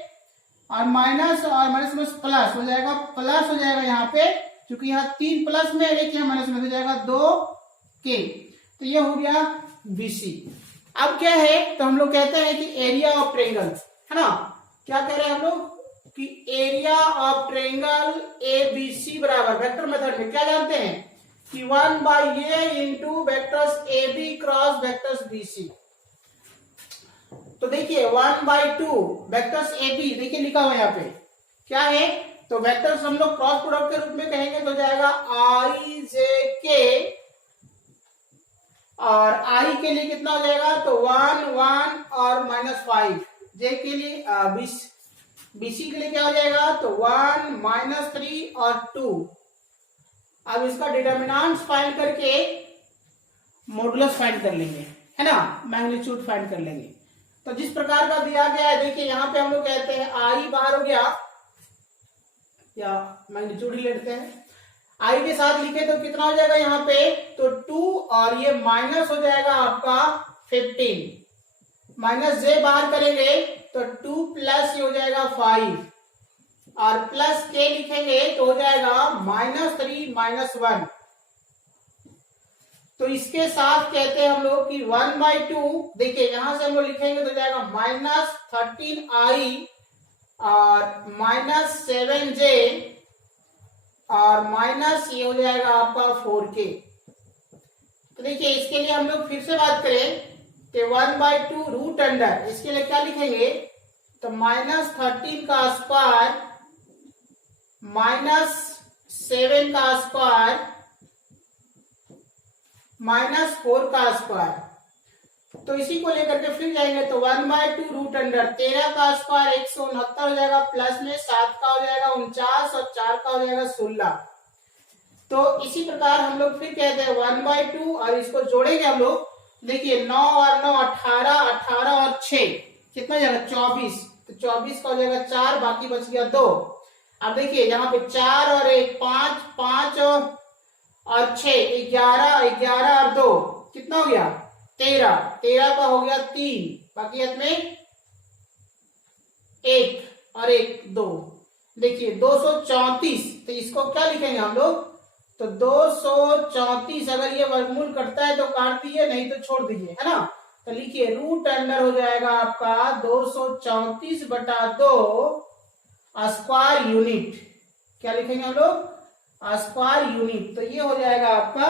और माइनस और माइनस में प्लस हो जाएगा, प्लस हो जाएगा यहाँ पे, क्योंकि यहाँ 3 प्लस में 1 यहाँ माइनस में हो जाएगा 2K। तो ये हो गया BC। अब क्या है, तो हम लोग कहते हैं कि एरिया ऑफ ट्रायंगल, है ना। क्या कह रहे हैं हम लोग कि एरिया ऑफ ट्रायंगल ABC बराबर, वेक्टर मेथड में क्या जानते हैं कि 1/A into vectors AB cross vectors BC। तो देखिए 1/2 वेक्टर्स AB, देखिए लिखा हुआ है यहाँ पे क्या है, तो वेक्टर्स हम लोग क्रॉस प्रोडक्ट के रूप में कहेंगे तो जाएगा IJK, और I के लिए कितना हो जाएगा, तो 1 1 और -5, J के लिए BC के लिए क्या हो जाएगा, तो 1 -3 और 2। अब इसका डिटर्मिनेंट्स फाइंड करके मॉडुलस फाइंड कर लेंगे, है ना, मैग्नीट्यूड फाइंड कर लेंगे। तो जिस प्रकार का दिया गया है, देखिए यहाँ पे हम लोग कहते हैं I बाहर हो गया, या मैग्नीट्यूड ही लेते हैं, I के साथ लिखे तो कितना हो जाएगा यहाँ पे, तो 2, और ये माइनस हो जाएगा आपका 15, माइनस J बाहर करेंगे तो 2 प्लस ये हो जाएगा 5, और प्लस K लिखेंगे तो हो जाएगा -3 -1। तो इसके साथ कहते हैं हम लोग कि 1/2, देखिए यहां से हम लोग लिखेंगे तो जाएगा -13I और -7J, और माइनस ये हो जाएगा आपका 4K। तो देखिए इसके लिए हम लोग फिर से बात करें कि 1/2 रूट अंडर, इसके लिए क्या लिखेंगे, तो -13 का स्क्वायर -7 का स्क्वायर -4 का स्क्वायर। तो इसी को लेकर के फिर जाएंगे तो 1/2 रूट अंडर 13 का स्क्वायर 169 हो जाएगा, प्लस में 7 का हो जाएगा 49, और 4 का हो जाएगा 16। तो इसी प्रकार हम लोग फिर कहते हैं 1/2, और इसको जोड़ेंगे हम लोग, देखिए 9 और 9 18, 18 और 6 कितना हो जाएगा 24, तो 24 का हो जाएगा 4, बाकी बच गया 2। अब देखिए यहाँ पे 4 और 1 5, 5 और 6 11, 11 और 2 कितना हो गया 13, 13 का हो गया 3, बाकी में 1 और 1 2, देखिए 234। तो इसको क्या लिखेंगे हम लोग, तो 234, अगर ये वर्गमूल करता है तो काट दीजिए, नहीं तो छोड़ दीजिए, है ना। तो लिखिए रूट अंडर हो जाएगा आपका 234/2 स्क्वायर यूनिट, क्या लिखेंगे हम लोग, स्क्वायर यूनिट। तो ये हो जाएगा आपका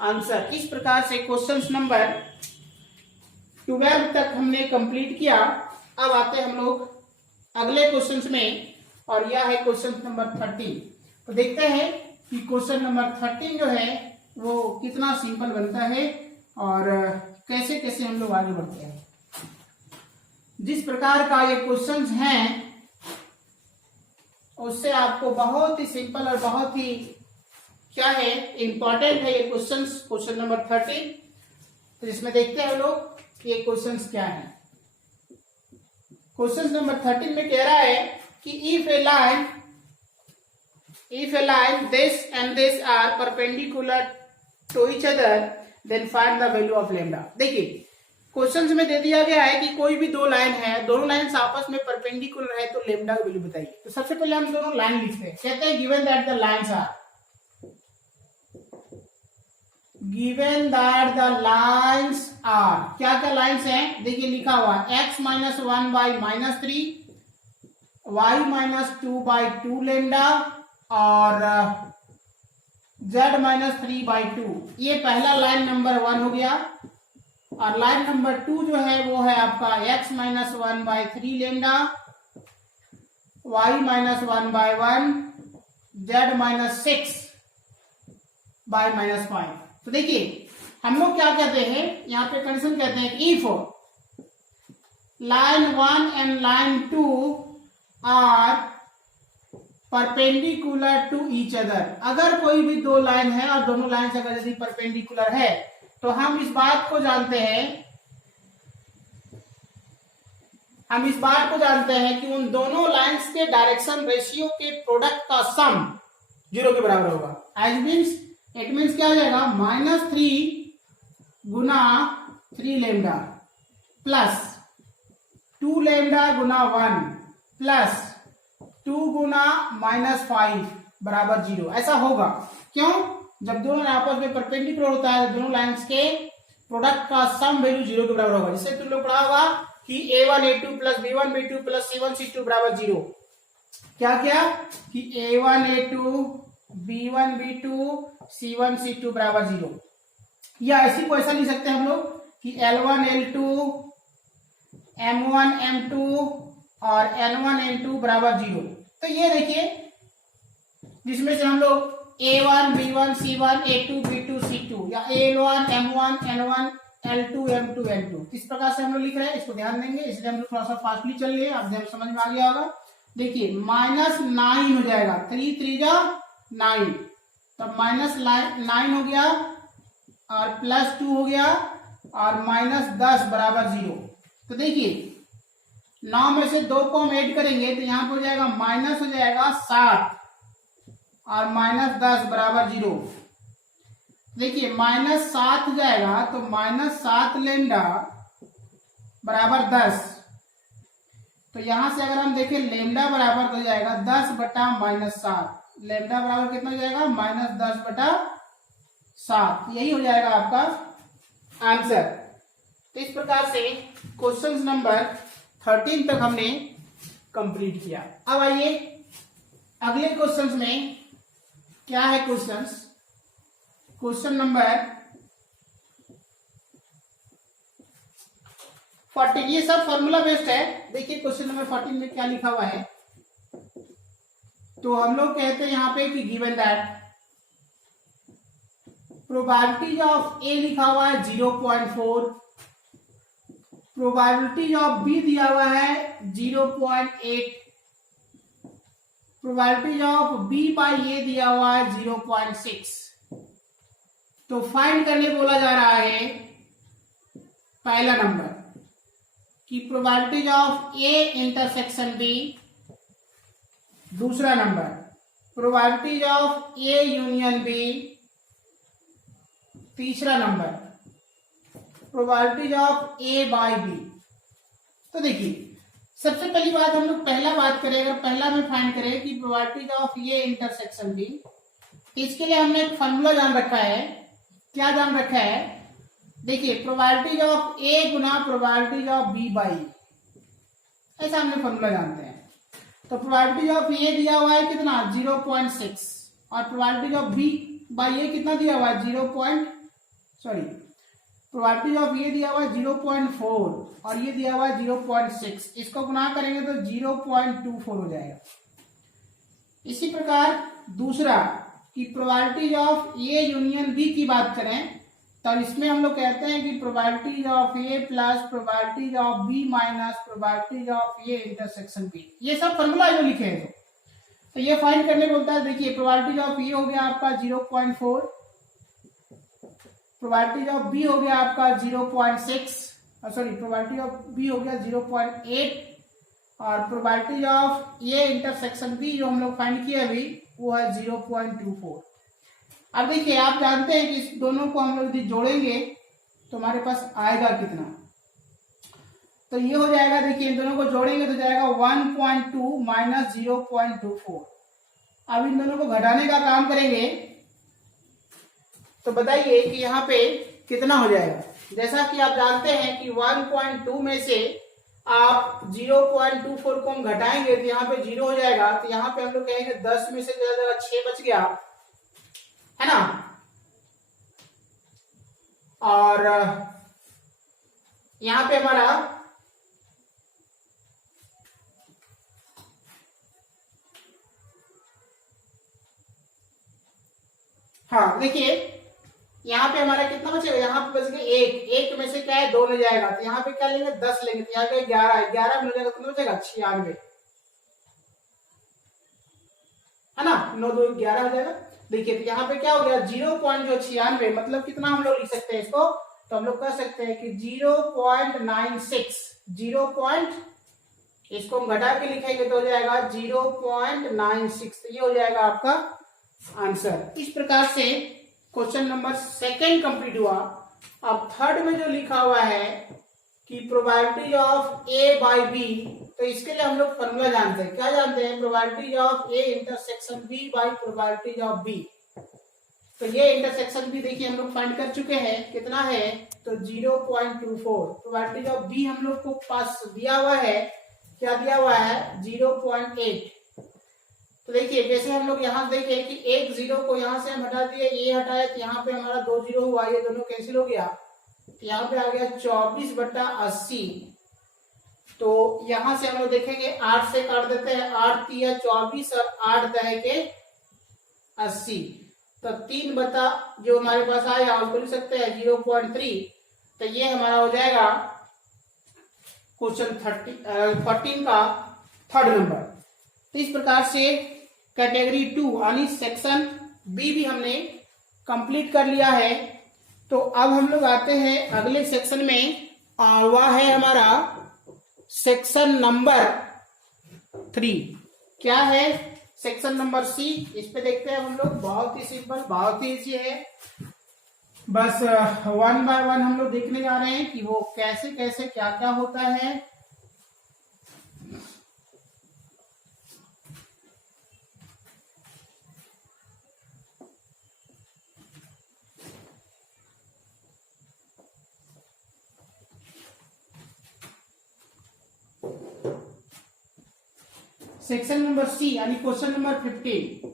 आंसर। इस प्रकार से क्वेश्चन नंबर 12 तक हमने कंप्लीट किया। अब आते हैं हम लोग अगले क्वेश्चंस में, और यह है क्वेश्चन नंबर 13। तो देखते हैं कि क्वेश्चन नंबर 13 जो है वो कितना सिंपल बनता है और कैसे कैसे हम लोग आगे बढ़ते हैं। जिस प्रकार का ये क्वेश्चंस हैं उससे आपको बहुत ही सिंपल और बहुत ही क्या है इंपॉर्टेंट है ये क्वेश्चंस, क्वेश्चन नंबर 13। तो इसमें देखते हैं हम लोग कि ये क्वेश्चंस क्या है। क्वेश्चन नंबर 13 में कह रहा है कि if a line this and this are perpendicular to each other then find the value of lambda. देखिए क्वेश्चन में दे दिया गया है कि कोई भी दो लाइन है, दोनों लाइन आपस में परपेंडिकुलर है, तो लैम्डा की वैल्यू बताइए। तो सबसे पहले हम दोनों लाइन लिखते हैं। कहते हैं given that the lines are, given that the lines are, क्या क्या लाइन्स हैं, देखिए लिखा हुआ है x - 1/-3, y - 2/2 लैम्डा और z - 3/2। ये पहला लाइन नंबर 1 हो गया। और लाइन नंबर 2 जो है वो है आपका x - 1/3 लैम्डा, y - 1/1, z - 6/-5। तो देखिए हम लोग क्या कहते हैं, यहाँ पे कंडीशन कहते हैं if line 1 and line 2 are perpendicular to each other. अगर कोई भी दो लाइन है और दोनों लाइन अगर यदि परपेंडिकुलर है तो हम इस बात को जानते हैं कि उन दोनों लाइंस के डायरेक्शन रेशियो के प्रोडक्ट का सम 0 के बराबर होगा। इट मीन्स क्या हो जाएगा, -3 गुना 3 लेमडा प्लस 2 लेमडा गुना 1 प्लस 2 गुना -5 बराबर 0। ऐसा होगा क्यों? जब दोनों आपस में परपेंडिकुलर होता है तो दोनों लाइंस के प्रोडक्ट का सम वैल्यू 0 के बराबर होगा। जिससे तुम लोग पढ़ा होगा कि a1 a2 plus b1 b2 plus c1 c2 बराबर 0। क्या कि a1 a2 b1 b2 c1 c2 बराबर 0। या ऐसी को ऐसा लिख सकते हैं हम लोग कि l1 l2 m1 m2 और n1 n2 बराबर 0। तो ये देखिए जिसमें से हम लोग a1 b1 c1 a2 b2 c2 या a1 m1 n1 L2 M2 L2 इस प्रकार से हम लोग लिख रहे हैं। इसको ध्यान देंगे, इसलिए हम लोग थोड़ा सा फास्टली चल रहे हैं। आप ध्यान समझ में आ गया होगा। देखिए -9 हो जाएगा, 3 3 9, तो -9 हो गया और +2 हो गया और -10 बराबर 0। तो देखिए 9 में से 2 को हम ऐड करेंगे तो यहाँ पे हो जाएगा माइनस हो जाएगा 7 और -10 बराबर 0। देखिए -7 हो जाएगा तो -7 लेमडा बराबर 10। तो यहां से अगर हम देखें लेमडा बराबर हो जाएगा 10 बटा -7। लेमडा बराबर कितना हो जाएगा, -10 बटा 7। यही हो जाएगा आपका आंसर। तो इस प्रकार से क्वेश्चन नंबर 13 तक हमने कंप्लीट किया। अब आइए अगले क्वेश्चंस में क्या है। क्वेश्चन नंबर 14, ये सब फॉर्मूला बेस्ड है। देखिए क्वेश्चन नंबर 14 में क्या लिखा हुआ है। तो हम लोग कहते हैं यहाँ पे कि गिवन दैट प्रोबेबिलिटी ऑफ ए लिखा हुआ है 0.4, प्रोबेबिलिटी ऑफ बी दिया हुआ है 0.8, प्रोबेबिलिटी ऑफ बी बाई ए दिया हुआ है 0.6। तो फाइंड करने बोला जा रहा है पहला नंबर कि probability of A intersection B, दूसरा number probability of A union B, तीसरा number probability of A by B. तो देखिए सबसे पहली बात हम लोग पहला बात करें, अगर पहला में फाइंड करें कि probability of A intersection B, इसके लिए हमने एक फॉर्मूला जान रखा है। क्या जान रखा है, देखिए प्रोबेबिलिटी ऑफ ए गुना प्रोबेबिलिटी ऑफ बी बाई, ऐसा हमने फॉर्मूला जानते हैं। तो प्रोबेबिलिटी ऑफ ए दिया हुआ है कितना 0.6 और प्रोबेबिलिटी ऑफ बी बाई ए कितना दिया हुआ है प्रोबेबिलिटी ऑफ ए दिया हुआ है 0.4 और ये दिया हुआ है 0.6। इसको गुना करेंगे तो 0.24 हो जाएगा। इसी प्रकार दूसरा कि probability of A union B की बात करें तो इसमें हम लोग कहते हैं कि probability of A plus probability of B minus probability of A intersection B. ये सब फॉर्मूला जो लिखे हैं तो ये फाइंड करने बोलता है। देखिए प्रोबेबिलिटी ऑफ ए हो गया आपका 0.4, प्रोबेबिलिटी ऑफ बी हो गया आपका 0.6, प्रोबेबिलिटी ऑफ बी हो गया 0.8 और probability of A intersection B जो हम लोग फाइंड किए अभी वो है 0.24। अब देखिए आप जानते हैं कि इस दोनों को हम लोग यदि जोड़ेंगे तो हमारे पास आएगा कितना, तो ये हो जाएगा। देखिए इन दोनों को जोड़ेंगे तो जाएगा 1.2 माइनस 0.24। अब इन दोनों को घटाने का काम करेंगे तो बताइए कि यहाँ पे कितना हो जाएगा। जैसा कि आप जानते हैं कि 1.2 में से आप 0.24 को हम घटाएंगे तो यहाँ पे 0 हो जाएगा। तो यहाँ पे हम लोग कहेंगे 10 में से 6 बच गया, है ना। और यहाँ पे हमारा हाँ देखिए यहाँ पे हमारा कितना बचेगा, यहाँ पे बच गया एक, एक में से क्या है 2 ले जाएगा, तो यहाँ पे क्या लेंगे 10 लेंगे, तो यहाँ पे 11, 11 में हो जाएगा, कितना बचेगा 96, है ना, 9 2 11 हो जाएगा। देखिए तो यहाँ पे क्या हो गया 0.96, मतलब कितना हम लोग लिख सकते हैं इसको, तो हम लोग कह सकते हैं कि 0.96, 0. इसको हम घटा के लिखेंगे तो हो जाएगा 0.96, तो ये हो जाएगा आपका आंसर। इस प्रकार से क्वेश्चन नंबर 2 कंप्लीट हुआ। अब थर्ड में जो लिखा हुआ है कि probability of A by B, तो इसके लिए हम लोग फॉर्मूला जानते हैं, क्या जानते हैं, probability of A intersection B by probability of B. तो ये इंटरसेक्शन बी देखिए हम लोग फाइंड कर चुके हैं, कितना है, तो 0.24। प्रोबेबिलिटी ऑफ बी हम लोग को पास दिया हुआ है, क्या दिया हुआ है 0.8। तो देखिए जैसे हम लोग यहाँ देखें कि एक 0 को यहाँ से हम हटा दिए, ये हटाया, तो यहाँ पे हमारा 2 0 हुआ, ये दोनों कैंसिल हो गया, तो यहाँ पे आ गया 24/80। तो यहाँ से हम लोग देखेंगे 8 से काट देते हैं, 8 तिया 24 और 8 दहे के 80, तो 3 जो हमारे पास आया उसको लिख सकते हैं 0.3। तो ये हमारा हो जाएगा क्वेश्चन 14 का थर्ड नंबर। तो इस प्रकार से कैटेगरी 2 यानी सेक्शन बी भी हमने कंप्लीट कर लिया है। तो अब हम लोग आते हैं अगले सेक्शन में, और वह है हमारा सेक्शन नंबर 3। क्या है सेक्शन नंबर सी, इस पे देखते हैं हम लोग, बहुत ही सिंपल, बहुत ही इजी है। बस 1 बाय 1 हम लोग देखने जा रहे हैं कि वो कैसे कैसे क्या क्या होता है। सेक्शन नंबर सी यानी क्वेश्चन नंबर 15।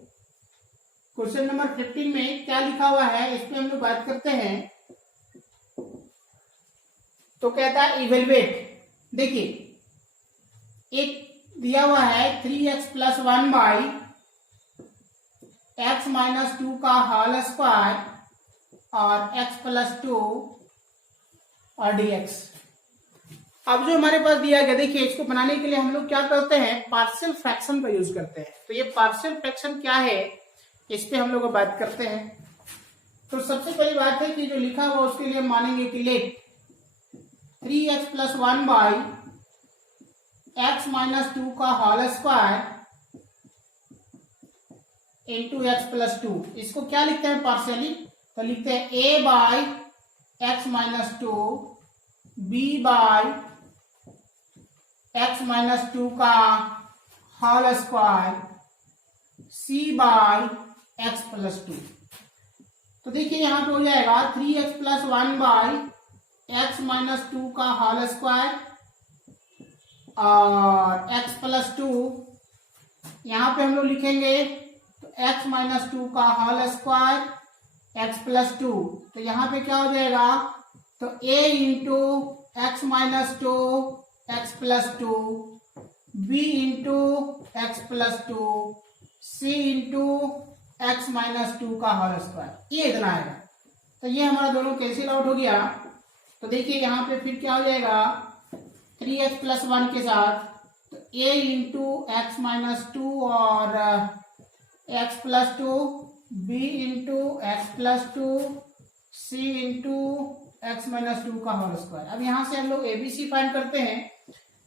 क्वेश्चन नंबर 15 में क्या लिखा हुआ है, इस पे हम लोग बात करते हैं। तो कहता है इवेलुएट, देखिए एक दिया हुआ है 3x + 1 बाई x - 2 का होल स्क्वायर और x + 2 और dx। अब जो हमारे पास दिया गया, देखिए इसको बनाने के लिए हम लोग क्या करते हैं, पार्शियल फ्रैक्शन का यूज करते हैं। तो ये पार्शियल फ्रैक्शन क्या है, इस पे हम लोग बात करते हैं। तो सबसे पहली बात है कि जो लिखा हुआ उसके लिए हम मानेंगे कि लेट 3x + 1 बाई x - 2 का होल स्क्वायर इंटू x + 2। इसको क्या लिखते हैं पार्शियली, तो लिखते हैं a by x - 2 b by x - 2 का whole square c by x + 2। तो देखिए यहां पे हो जाएगा 3x + 1 बाई x - 2 का होल स्क्वायर और x + 2, यहां पे हम लोग लिखेंगे तो x - 2 का होल स्क्वायर x + 2। तो यहां पे क्या हो जाएगा, तो a into x - 2 x + 2 b into x + 2 c into x - 2 का होल स्क्वायर, ये इतना आएगा। तो ये हमारा दोनों कैंसिल आउट हो गया। तो देखिए यहाँ पे फिर क्या हो जाएगा 3x + 1 के साथ, तो a इंटू x - 2 और x + 2 b into x + 2 c into x - 2 का होल स्क्वायर। अब यहाँ से हम लोग एबीसी फाइंड करते हैं।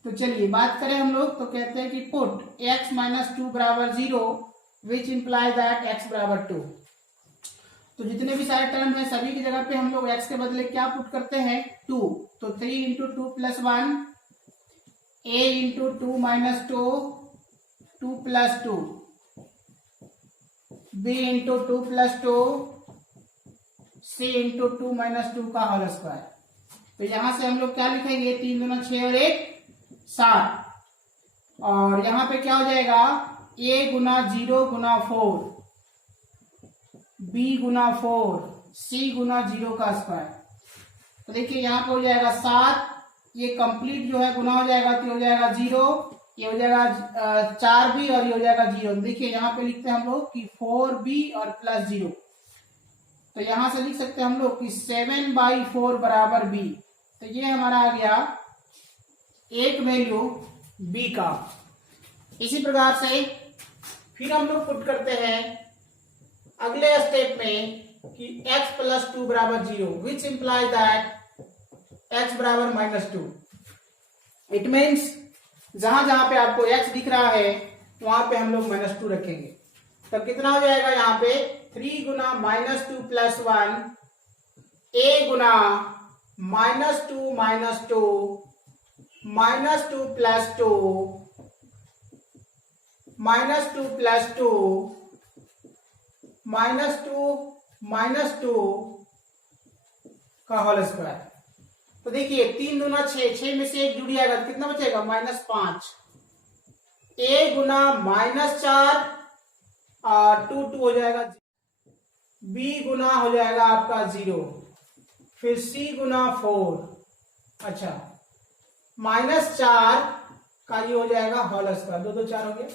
तो चलिए बात करें हम लोग, तो कहते हैं कि put x - 2 = 0 which imply that x = 2। तो जितने भी सारे टर्म है सभी की जगह पे हम लोग x के बदले क्या पुट करते हैं 2। तो 3 × 2 + 1 a × 2 - 2 2 + 2 b × 2 + 2 c × 2 - 2 का होल स्क्वायर। तो यहां से हम लोग क्या लिखेंगे, 3 दूना 6 और 1 7, और यहाँ पे क्या हो जाएगा a × 0 × 4 b × 4 c × 0 का स्क्वायर। तो देखिए यहाँ पे हो जाएगा 7, ये कंप्लीट जो है गुना हो जाएगा तो हो जाएगा 0, ये हो जाएगा 4b और ये हो जाएगा 0। देखिए यहाँ पे लिखते हैं हम लोग कि 4b और +0। तो यहां से लिख सकते हैं हम लोग कि 7/4 बराबर b। तो ये हमारा आ गया एक वैल्यू b का। इसी प्रकार से फिर हम लोग पुट करते हैं अगले स्टेप में कि x + 2 बराबर 0, विच इंप्लाइज दैट x बराबर -2। इट मीन्स जहां जहां पे आपको x दिख रहा है वहां पे हम लोग -2 रखेंगे। तो कितना हो जाएगा यहाँ पे 3 गुना -2 + 1 a गुना -2 -2 -2 + 2 -2 + 2 -2 का होल स्क्वायर। तो देखिए 3 दूना 6, 6 में से 1 जुड़ जाएगा तो कितना बचेगा -5। a गुना -4 और 2 2 हो जाएगा, b गुना हो जाएगा आपका 0, फिर c गुना 4, अच्छा -4 का ये हो जाएगा होल स्क्वायर, 2 2 4 हो गया।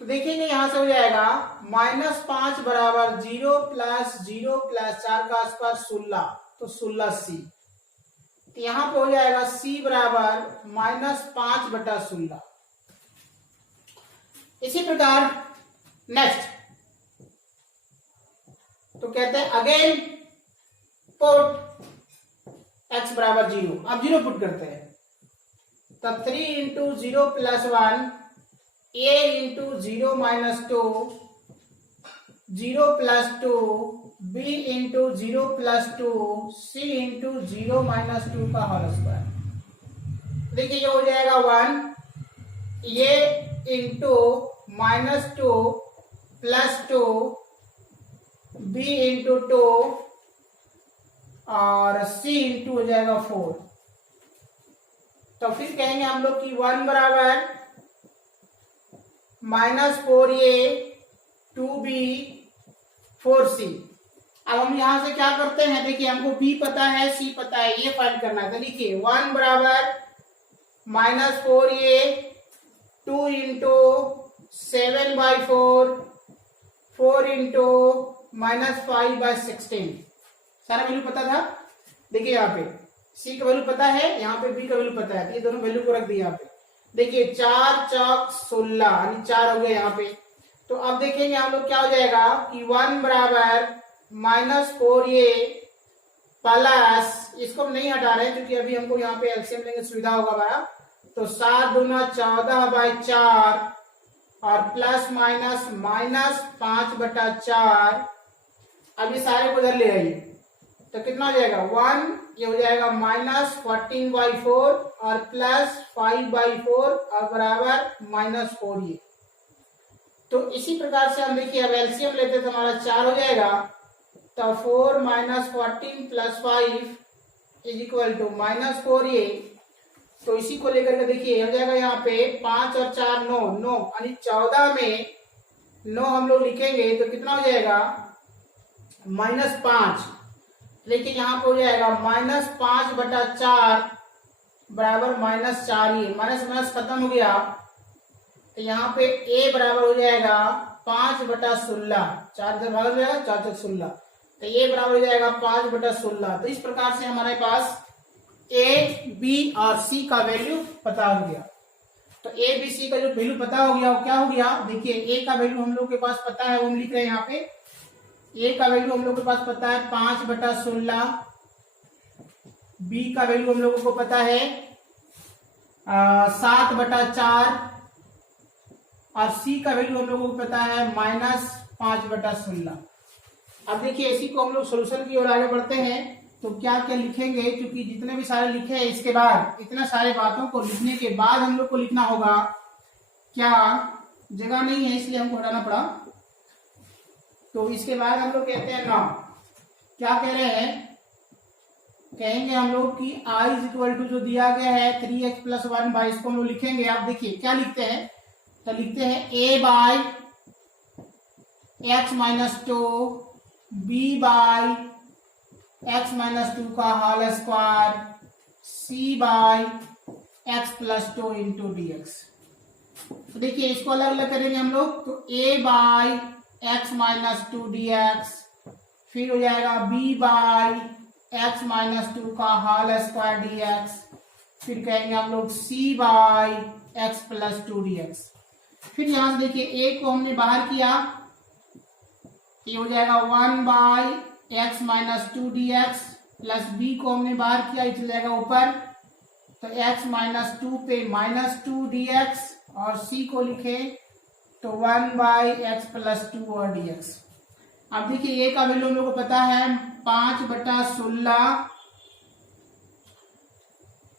तो देखिएगा यहां से हो जाएगा -5 बराबर 0 + 0 + 4 का स्क्वायर 16, तो 16c। तो यहां पे हो जाएगा c बराबर -5/16। इसी प्रकार नेक्स्ट तो कहते हैं अगेन पुट x बराबर 0। अब 0 पुट करते हैं, तब 3 × 0 + 1 a × 0 - 2 0 + 2 b × 0 + 2 c × 0 - 2 का होल स्क्वायर। देखिए ये हो जाएगा 1 ये इंटू -2 + 2 b × 2 और c × हो जाएगा 4। तो फिर कहेंगे हम लोग कि 1 बराबर -4a 2b 4c। अब हम यहां से क्या करते हैं, देखिए हमको b पता है c पता है, ये फाइंड करना है। तो लिखिए 1 बराबर -4a 2 × 7/4 4 × -5/16 सारा वैल्यू पता था। देखिए यहाँ पे c का वैल्यू पता है, यहाँ पे b का वैल्यू पता है, तो ये दोनों वैल्यू को रख दिए यहाँ पे। देखिए 4 चौक 16 यानी 4 हो गया यहाँ पे। तो अब देखेंगे हम लोग क्या हो जाएगा कि 1 बराबर -4a प्लस, इसको हम नहीं हटा रहे क्योंकि अभी हमको यहाँ पे एलसीएम लेने की सुविधा होगा बड़ा। तो 7 दूना 14/4 और प्लस माइनस -5/4। अब ये सारे को उधर ले आइए तो कितना हो जाएगा 1, ये हो जाएगा -14/4 और प्लस 5/4 और बराबर -4 ये। तो इसी प्रकार से हम देखिए अब एलसीएम लेते तो हमारा 4 हो जाएगा। तो 4 - 14 + 5 = -4a। तो इसी को लेकर के देखिए हो जाएगा यहाँ पे 5 और 4 9 9 यानी 14 में 9 हम लोग लिखेंगे तो कितना हो जाएगा -5। लेकिन यहाँ पे हो जाएगा -5/4 बराबर -4 ये माइनस खत्म हो गया। तो यहाँ पे a बराबर हो जाएगा 5/16, 4 से भाग हो जाएगा 4 × 16, तो a बराबर हो जाएगा 5/16। तो इस प्रकार से हमारे पास a b और c का वैल्यू पता हो गया। तो a b c का जो वैल्यू पता हो गया वो क्या हो गया, देखिए a का वैल्यू हम लोग के पास पता है, वो हम लिख रहे हैं यहाँ पे। a का वैल्यू हम लोग के पास पता है 5/16, b का वैल्यू हम लोगों को पता है 7/4 और c का वैल्यू हम लोगों को पता है -5/16। अब देखिए इसी को हम लोग सोल्यूशन की ओर आगे बढ़ते हैं तो क्या क्या लिखेंगे, क्योंकि जितने भी सारे लिखे हैं इसके बाद इतने सारे बातों को लिखने के बाद हम लोग को लिखना होगा, क्या जगह नहीं है इसलिए हमको हटाना पड़ा। तो इसके बाद हम लोग कहते हैं ना, क्या कह रहे हैं, कहेंगे हम लोग कि i = जो दिया गया है 3x + 1 इसको हम लोग लिखेंगे। आप देखिए क्या लिखते हैं, तो लिखते हैं a/x - 2 b/x - 2 का होल स्क्वायर c/x + 2 × dx। तो देखिए इसको अलग अलग करेंगे हम लोग, तो a/x - 2 dx, फिर हो जाएगा b बाई एक्स माइनस 2 का होल स्क्वायर dx, फिर कहेंगे हम लोग c by x plus 2 dx। फिर यहां से देखिए a को हमने बाहर किया, ये हो जाएगा 1 by x minus 2 dx, plus b को हमने बाहर किया, ये चल जाएगा ऊपर, तो x माइनस 2 पे माइनस 2 dx, और c को लिखे तो 1 बाई एक्स प्लस 2 और dx। अब देखिए a का वैल्यू हम लोग को पता है 5/16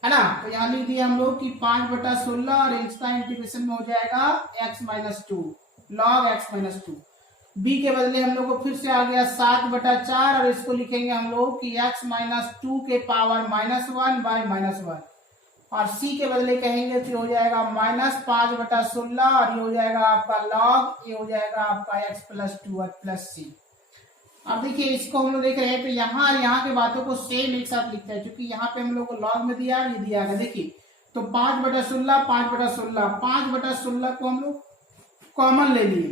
है ना, तो यहां लिख दिया हम लोग कि 5/16 और इसका इंटीग्रेशन में हो जाएगा x minus 2 log x minus 2। b के बदले हम लोग को फिर से आ गया 7/4 और इसको लिखेंगे हम लोग कि x माइनस 2 के पावर -1 बाय -1, और c के बदले कहेंगे तो हो जाएगा -5/16 और ये हो जाएगा आपका लॉग, ये हो जाएगा आपका x प्लस 2 और प्लस c। अब देखिए इसको हम लोग देख रहे हैं तो यहाँ और यहाँ के बातों को सेम एक साथ लिखते हैं, क्योंकि यहाँ पे हम लोग को लॉग में दिया ये दिया है। देखिए तो 5/16 5/16 5/16 को हम लोग कॉमन ले लिए,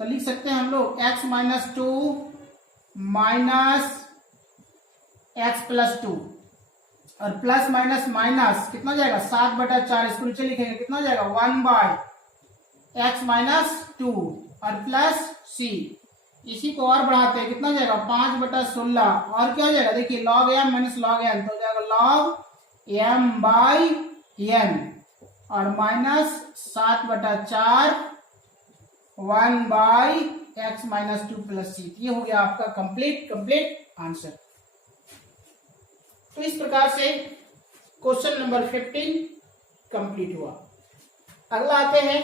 तो लिख सकते हैं हम लोग x minus 2 minus x plus 2, और प्लस माइनस माइनस कितना हो जाएगा 7/4, इसको नीचे लिखेंगे कितना हो जाएगा 1 बाय एक्स माइनस 2 और प्लस c। इसी को और बढ़ाते हैं कितना हो जाएगा 5/16, और क्या हो जाएगा देखिए log m minus log n, तो हो जाएगा लॉग m बाई n, और minus 7/4 1 by x minus 2 plus c। ये हो गया आपका कंप्लीट आंसर। तो इस प्रकार से क्वेश्चन नंबर 15 कंप्लीट हुआ। अगला आते हैं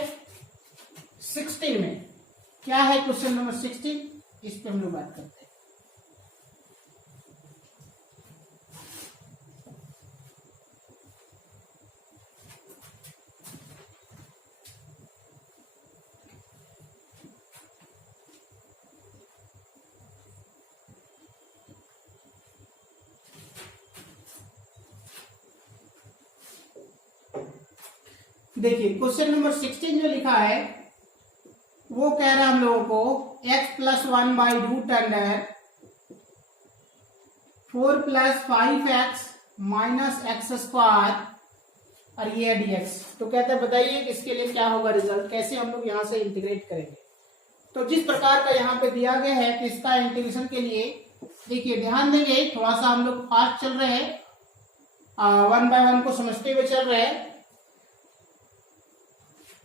16 में। क्या है क्वेश्चन नंबर 16, इस पे हम लोग बात करते हैं। देखिए क्वेश्चन नंबर 16 जो लिखा है वो कह रहा है हम लोगों को x plus 1 by root under 4 plus 5x minus x square और ये dx। तो कहते हैं बताइए इसके लिए क्या होगा रिजल्ट, कैसे हम लोग यहाँ से इंटीग्रेट करेंगे। तो जिस प्रकार का यहाँ पे दिया गया है कि इसका इंटीग्रेशन के लिए देखिए ध्यान देंगे, थोड़ा सा हम लोग फास्ट चल रहे हैं, 1 बाय 1 को समझते हुए चल रहे हैं।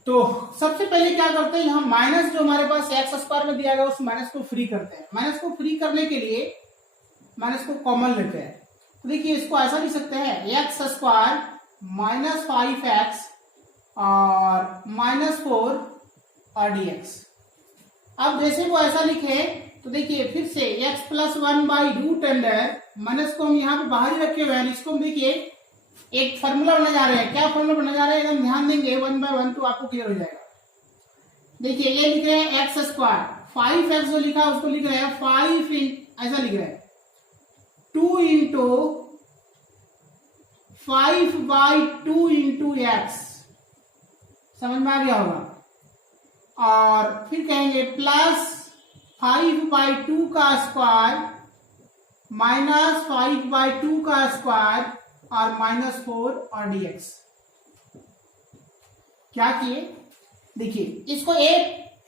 तो सबसे पहले क्या करते हैं, यहाँ माइनस जो हमारे पास एक्स स्क्वायर में दिया गया उस माइनस को फ्री करते हैं। माइनस को फ्री करने के लिए माइनस को कॉमन लेते हैं, तो देखिए इसको ऐसा लिख सकते हैं एक्स स्क्वायर माइनस 5x और -4 और dx। अब जैसे वो ऐसा लिखे तो देखिए फिर से x plus 1 by root under, minus को हम यहाँ पे बाहर ही रखे हुए हैं, इसको हम देखिए एक फॉर्मूला बनने जा रहे हैं। क्या फॉर्मूला बनने जा रहे हैं एकदम ध्यान देंगे 1 बाय 1 तो आपको क्लियर हो जाएगा। देखिए ये लिख रहे हैं एक्स स्क्वायर, 5x जो लिखा उसको लिख रहे हैं 5 ऐसा लिख रहे हैं 2 इंटू 5 बाई 2 इंटू एक्स, समझ में आ गया होगा। और फिर कहेंगे प्लस 5 बाई 2 का स्क्वायर माइनस 5 बाई 2 का स्क्वायर और -4 और dx। क्या किए देखिए इसको a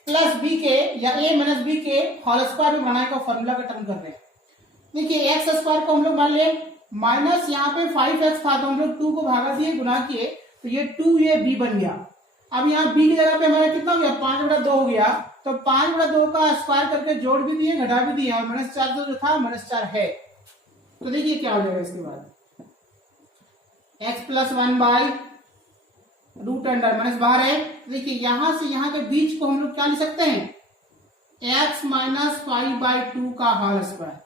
प्लस बी के या a माइनस बी के होल स्क्वायर में बनाने का फॉर्मूला का टर्म कर रहे हैं। देखिए एक्स स्क्वायर को हम लोग मान ले, माइनस यहाँ पे 5x था तो हम लोग 2 को भागा दिए गुना किए तो ये 2 ये b बन गया। अब यहाँ b की जगह पे हमारा कितना हो गया 5/2 हो गया, तो 5/2 का स्क्वायर करके जोड़ भी दिए घटा भी दिए, और -4 जो था -4 है। तो देखिए क्या हो जाएगा इसके बाद x plus 1 by root under minus बाहर है, देखिए यहां से यहां के बीच को हम लोग क्या लिख सकते हैं x माइनस 5 बाई 2 का होल स्क्वायर,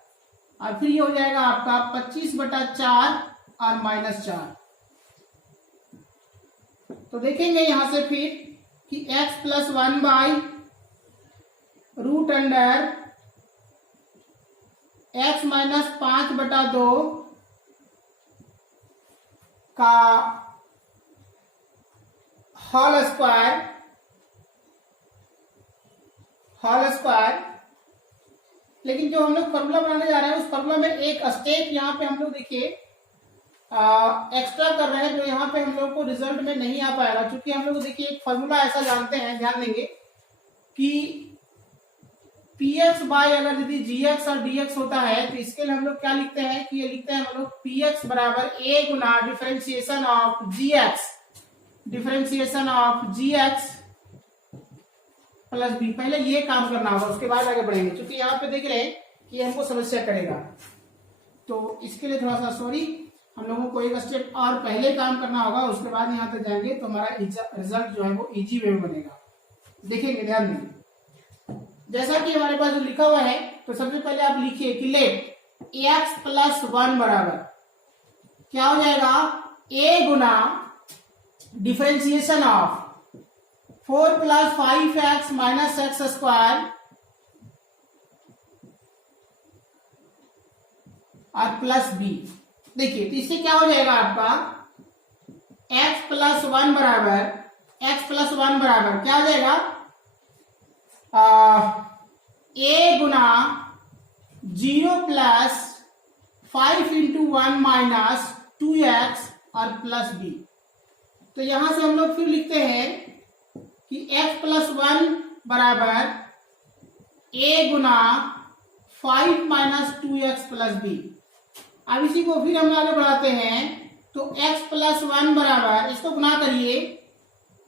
और फिर ये हो जाएगा आपका 25/4 और -4। तो देखेंगे यहां से फिर कि x plus 1 by root under x minus 5/2 का होल स्क्वायर लेकिन जो हम लोग फॉर्मूला बनाने जा रहे हैं उस फॉर्मूला में एक स्टेप यहाँ पे हम लोग देखिए एक्स्ट्रा कर रहे हैं, जो यहाँ पे हम लोग को रिजल्ट में नहीं आ पाएगा, क्योंकि हम लोग देखिए एक फॉर्मूला ऐसा जानते हैं, ध्यान देंगे कि px बाय अगर यदि gx और dx होता है तो इसके लिए हम लोग क्या लिखते हैं कि ये लिखते हैं हम लोग px बराबर a गुना differentiation of gx plus B. पहले ये काम करना होगा, उसके बाद आगे बढ़ेंगे, क्योंकि यहाँ पे देख रहे हैं कि हमको समस्या करेगा, तो इसके लिए थोड़ा सा सॉरी, हम लोगों को एक स्टेप और पहले काम करना होगा, उसके बाद यहाँ तक जाएंगे तो हमारा रिजल्ट जो है वो इजी वे में बनेगा। देखेंगे, ध्यान देंगे, जैसा कि हमारे पास जो लिखा हुआ है, तो सबसे पहले आप लिखिए कि लेट x प्लस 1 बराबर क्या हो जाएगा, a गुना differentiation of 4 plus 5x minus x square और प्लस बी। देखिए तो इससे क्या हो जाएगा आपका x प्लस 1 बराबर क्या हो जाएगा, a Guna 0 plus 5 into 1 minus 2x और प्लस बी। तो यहां से हम लोग फिर लिखते हैं कि x प्लस 1 बराबर a गुना 5 माइनस 2x प्लस बी। अब इसी को फिर हम आगे बढ़ाते हैं, तो x प्लस 1 बराबर, इसको गुना करिए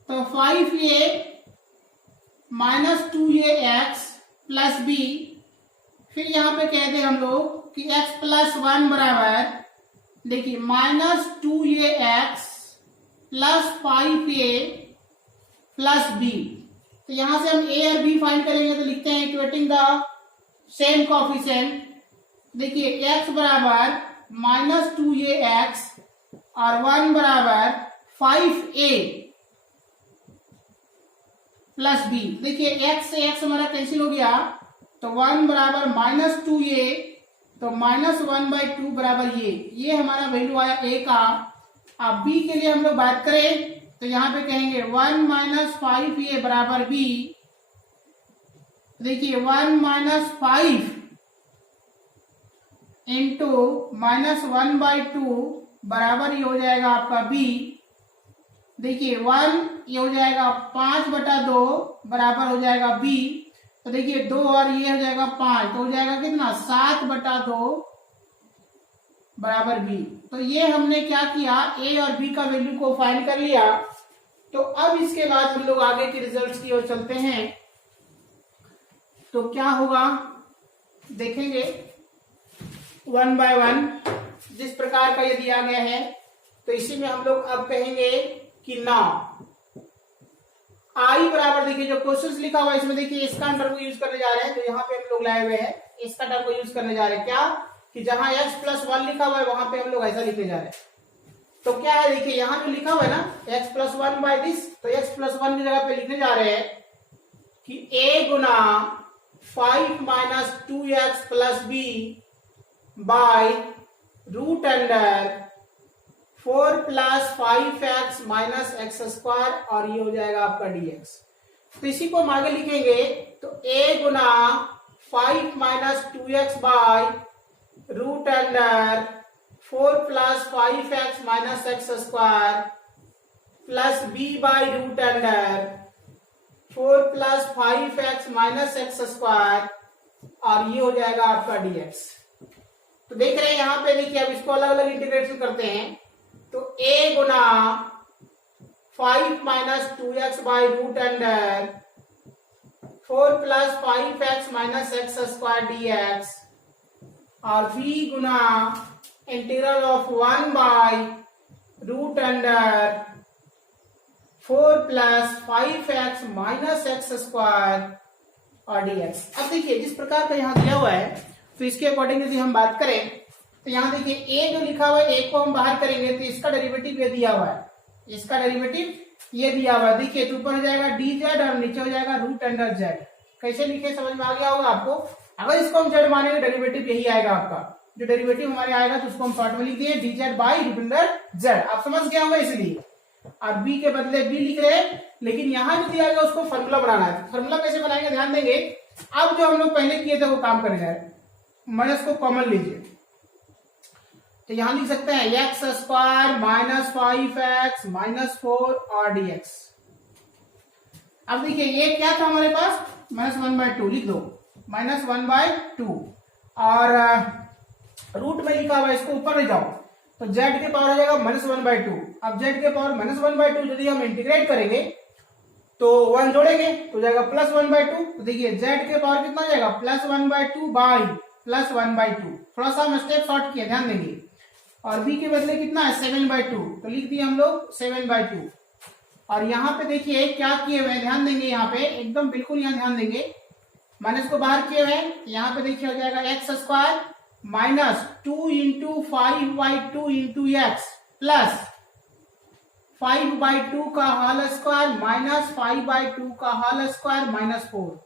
तो 5a minus 2ax plus B. फिर यहां पे कहते हैं हम लोग कि x प्लस 1 बराबर देखिए minus 2ax plus 5a plus B. तो यहां से हम a और b फाइंड करेंगे, तो लिखते हैं इक्वेटिंग द सेम कोएफिशिएंट। देखिए x बराबर माइनस 2ax और 1 बराबर 5a प्लस बी। देखिए x से x हमारा कैंसिल हो गया, तो 1 बराबर माइनस 2a, तो माइनस 1/2 बराबर ये हमारा वैल्यू आया a का। अब b के लिए हम लोग बात करें तो यहाँ पे कहेंगे 1 माइनस 5a बराबर b। देखिए 1 माइनस 5 इंटू माइनस 1/2 बराबर ये हो जाएगा आपका b। देखिए 1 ये हो जाएगा 5/2 बराबर हो जाएगा b। तो देखिए 2 और ये हो जाएगा 5, तो हो जाएगा कितना 7/2 बराबर b। तो ये हमने क्या किया, a और b का वैल्यू को फाइंड कर लिया। तो अब इसके बाद हम लोग आगे के रिजल्ट्स की ओर चलते हैं। तो क्या होगा देखेंगे 1 बाय 1 जिस प्रकार का ये दिया गया है, तो इसी में हम लोग अब कहेंगे कि नाउ आई बराबर, देखिए जो क्वेश्चन लिखा हुआ है इसमें देखिए इसका टर्म को यूज करने जा रहे हैं, तो यहाँ पे हम लोग लाए हुए हैं इसका टर्म को यूज करने जा रहे हैं। क्या कि जहां x प्लस 1 लिखा हुआ है वहां पे हम लोग ऐसा लिखने जा रहे हैं। तो क्या है, देखिए यहाँ जो लिखा हुआ है ना x प्लस 1 बाय दिस, तो x प्लस 1 की जगह पे लिखने जा रहे हैं कि a गुना 5 minus 2x plus b by root under 4 plus 5x minus x square, और ये हो जाएगा आपका dx। तो इसी को हम आगे लिखेंगे, तो a गुना 5 minus 2x by root under 4 plus 5x minus x square plus b by root under 4 plus 5x minus x square, और ये हो जाएगा आपका dx। तो देख रहे हैं यहाँ पे, देखिए अब इसको अलग अलग इंटीग्रेशन करते हैं, तो a गुना 5 minus 2x by root under 4 plus 5x minus x square dx, और v गुना integral of 1 by root under 4 plus 5x minus x square और dx। अब देखिए जिस प्रकार का यहाँ दिया हुआ है, तो इसके अकॉर्डिंग यदि हम बात करें तो यहाँ देखिए a जो लिखा हुआ है a को हम बाहर करेंगे तो इसका डेरिवेटिव ये दिया हुआ है, इसका डेरिवेटिव ये दिया हुआ है। देखिए तो ऊपर हो जाएगा dz और नीचे हो जाएगा रूट अंडर z। कैसे लिखे समझ में आ गया होगा आपको। अगर इसको हम z मानेंगे डेरिवेटिव यही आएगा आपका, जो डेरिवेटिव हमारे आएगा तो उसको हम शॉर्ट में लिख दिए dz by root under z। आप समझ गया होगा इसलिए। और b के बदले b लिख रहे हैं, लेकिन यहाँ जो दिया गया उसको फॉर्मूला बनाना है। फॉर्मूला कैसे बनाएंगे ध्यान देंगे, अब जो हम लोग पहले किए थे वो काम करेगा, माइनस को कॉमन लीजिए, तो यहां लिख सकते हैं x square minus 5x minus 4 और dx। अब देखिए ये क्या था हमारे पास, -1/2 लिख दो, -1/2 और रूट में लिखा हुआ है, इसको ऊपर ले जाओ तो z के पावर हो जाएगा -1/2। अब z के पावर -1/2 यदि हम इंटीग्रेट करेंगे तो 1 जोड़ेंगे तो जाएगा +1/2। तो देखिए z के पावर कितना हो जाएगा, +1/2 बाई +1/2। थोड़ा सा हम स्टेप शॉर्ट किया, ध्यान देंगे। और b के बदले कितना है 7/2, तो लिख दिए हम लोग 7/2। और यहाँ पे देखिए क्या किए हुए, ध्यान देंगे, यहाँ पे एकदम बिल्कुल यहाँ ध्यान देंगे, माइनस को बाहर किए हुए, यहाँ पे देखिए हो जाएगा x square minus 2 into 5/2 into x plus 5/2 का होल स्क्वायर माइनस 5/2 का होल स्क्वायर माइनस 4।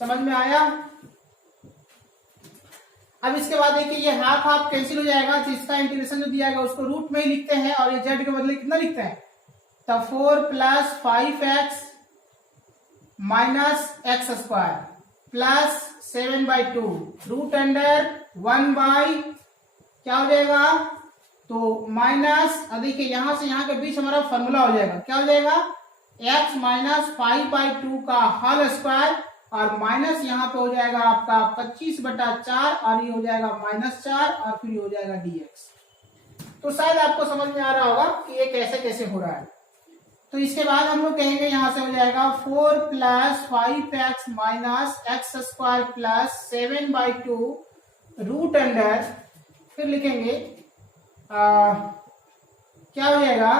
समझ में आया? अब इसके बाद देखिए ये हाफ हाफ कैंसिल हो जाएगा, तो इसका इंटीग्रेशन जो दिया गया उसको रूट में ही लिखते हैं और ये z के बदले कितना लिखते हैं, तो 4 plus 5x minus x square plus 7/2 root under 1 by क्या हो जाएगा, तो माइनस, देखिए यहां से यहां के बीच हमारा फॉर्मूला हो जाएगा, क्या हो जाएगा, x माइनस 5/2 का होल स्क्वायर और माइनस यहाँ पे हो जाएगा आपका 25/4 और ये हो जाएगा -4 और फिर ये हो जाएगा dx। तो शायद आपको समझ में आ रहा होगा कि ये कैसे कैसे हो रहा है। तो इसके बाद हम लोग कहेंगे यहां से हो जाएगा 4 plus 5x minus x square plus 7/2 root under, फिर लिखेंगे क्या हो जाएगा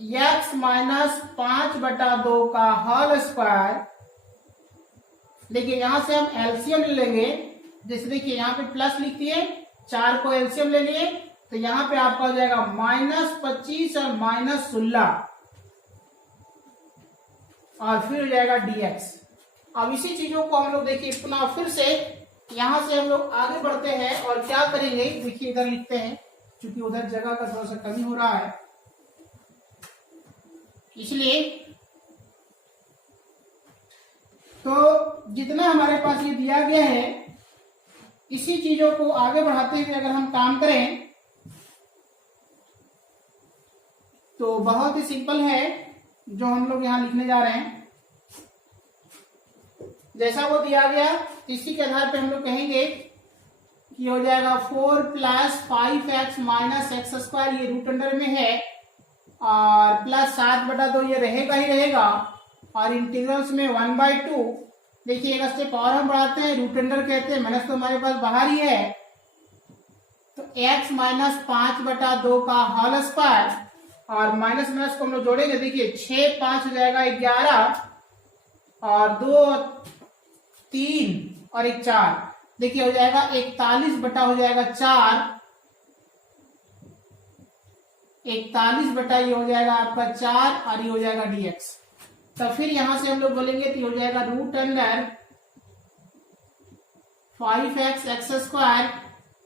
x माइनस 5/2 का होल स्क्वायर। देखिए यहां से हम एलसीएम ले लेंगे, जैसे देखिए यहाँ पे प्लस लिख दिए, 4 को एलसीएम ले लिए, तो यहाँ पे आपका हो जाएगा -25 और -16 और फिर हो जाएगा dx। अब इसी चीजों को हम लोग देखिए पुनः फिर से यहां से हम लोग आगे बढ़ते हैं और क्या करेंगे, देखिए इधर लिखते हैं, क्योंकि उधर जगह का थोड़ा सा कमी हो रहा है, इसलिए तो जितना हमारे पास ये दिया गया है इसी चीजों को आगे बढ़ाते हुए अगर हम काम करें तो बहुत ही सिंपल है जो हम लोग यहां लिखने जा रहे हैं। जैसा वो दिया गया इसी के आधार पे हम लोग कहेंगे कि हो जाएगा 4 plus 5x minus x square, ये रूट अंडर में है, और प्लस 7/2 ये रहेगा ही रहेगा, और इंटीग्रल्स में 1/2। देखिए एक स्टेप और हम बढ़ाते हैं, रूट अंडर कहते हैं, माइनस तो हमारे पास बाहर ही है, तो x माइनस 5/2 का होल स्क्वायर और माइनस माइनस को हम लोग जोड़ेंगे, देखिए 6 5 हो जाएगा 11 और 2 3 और 1 4, देखिए हो जाएगा 41 हो जाएगा 4, 41 ये हो जाएगा आपका 4 और ये हो जाएगा dx। तो फिर यहां से हम लोग बोलेंगे तो हो जाएगा root under 5x x square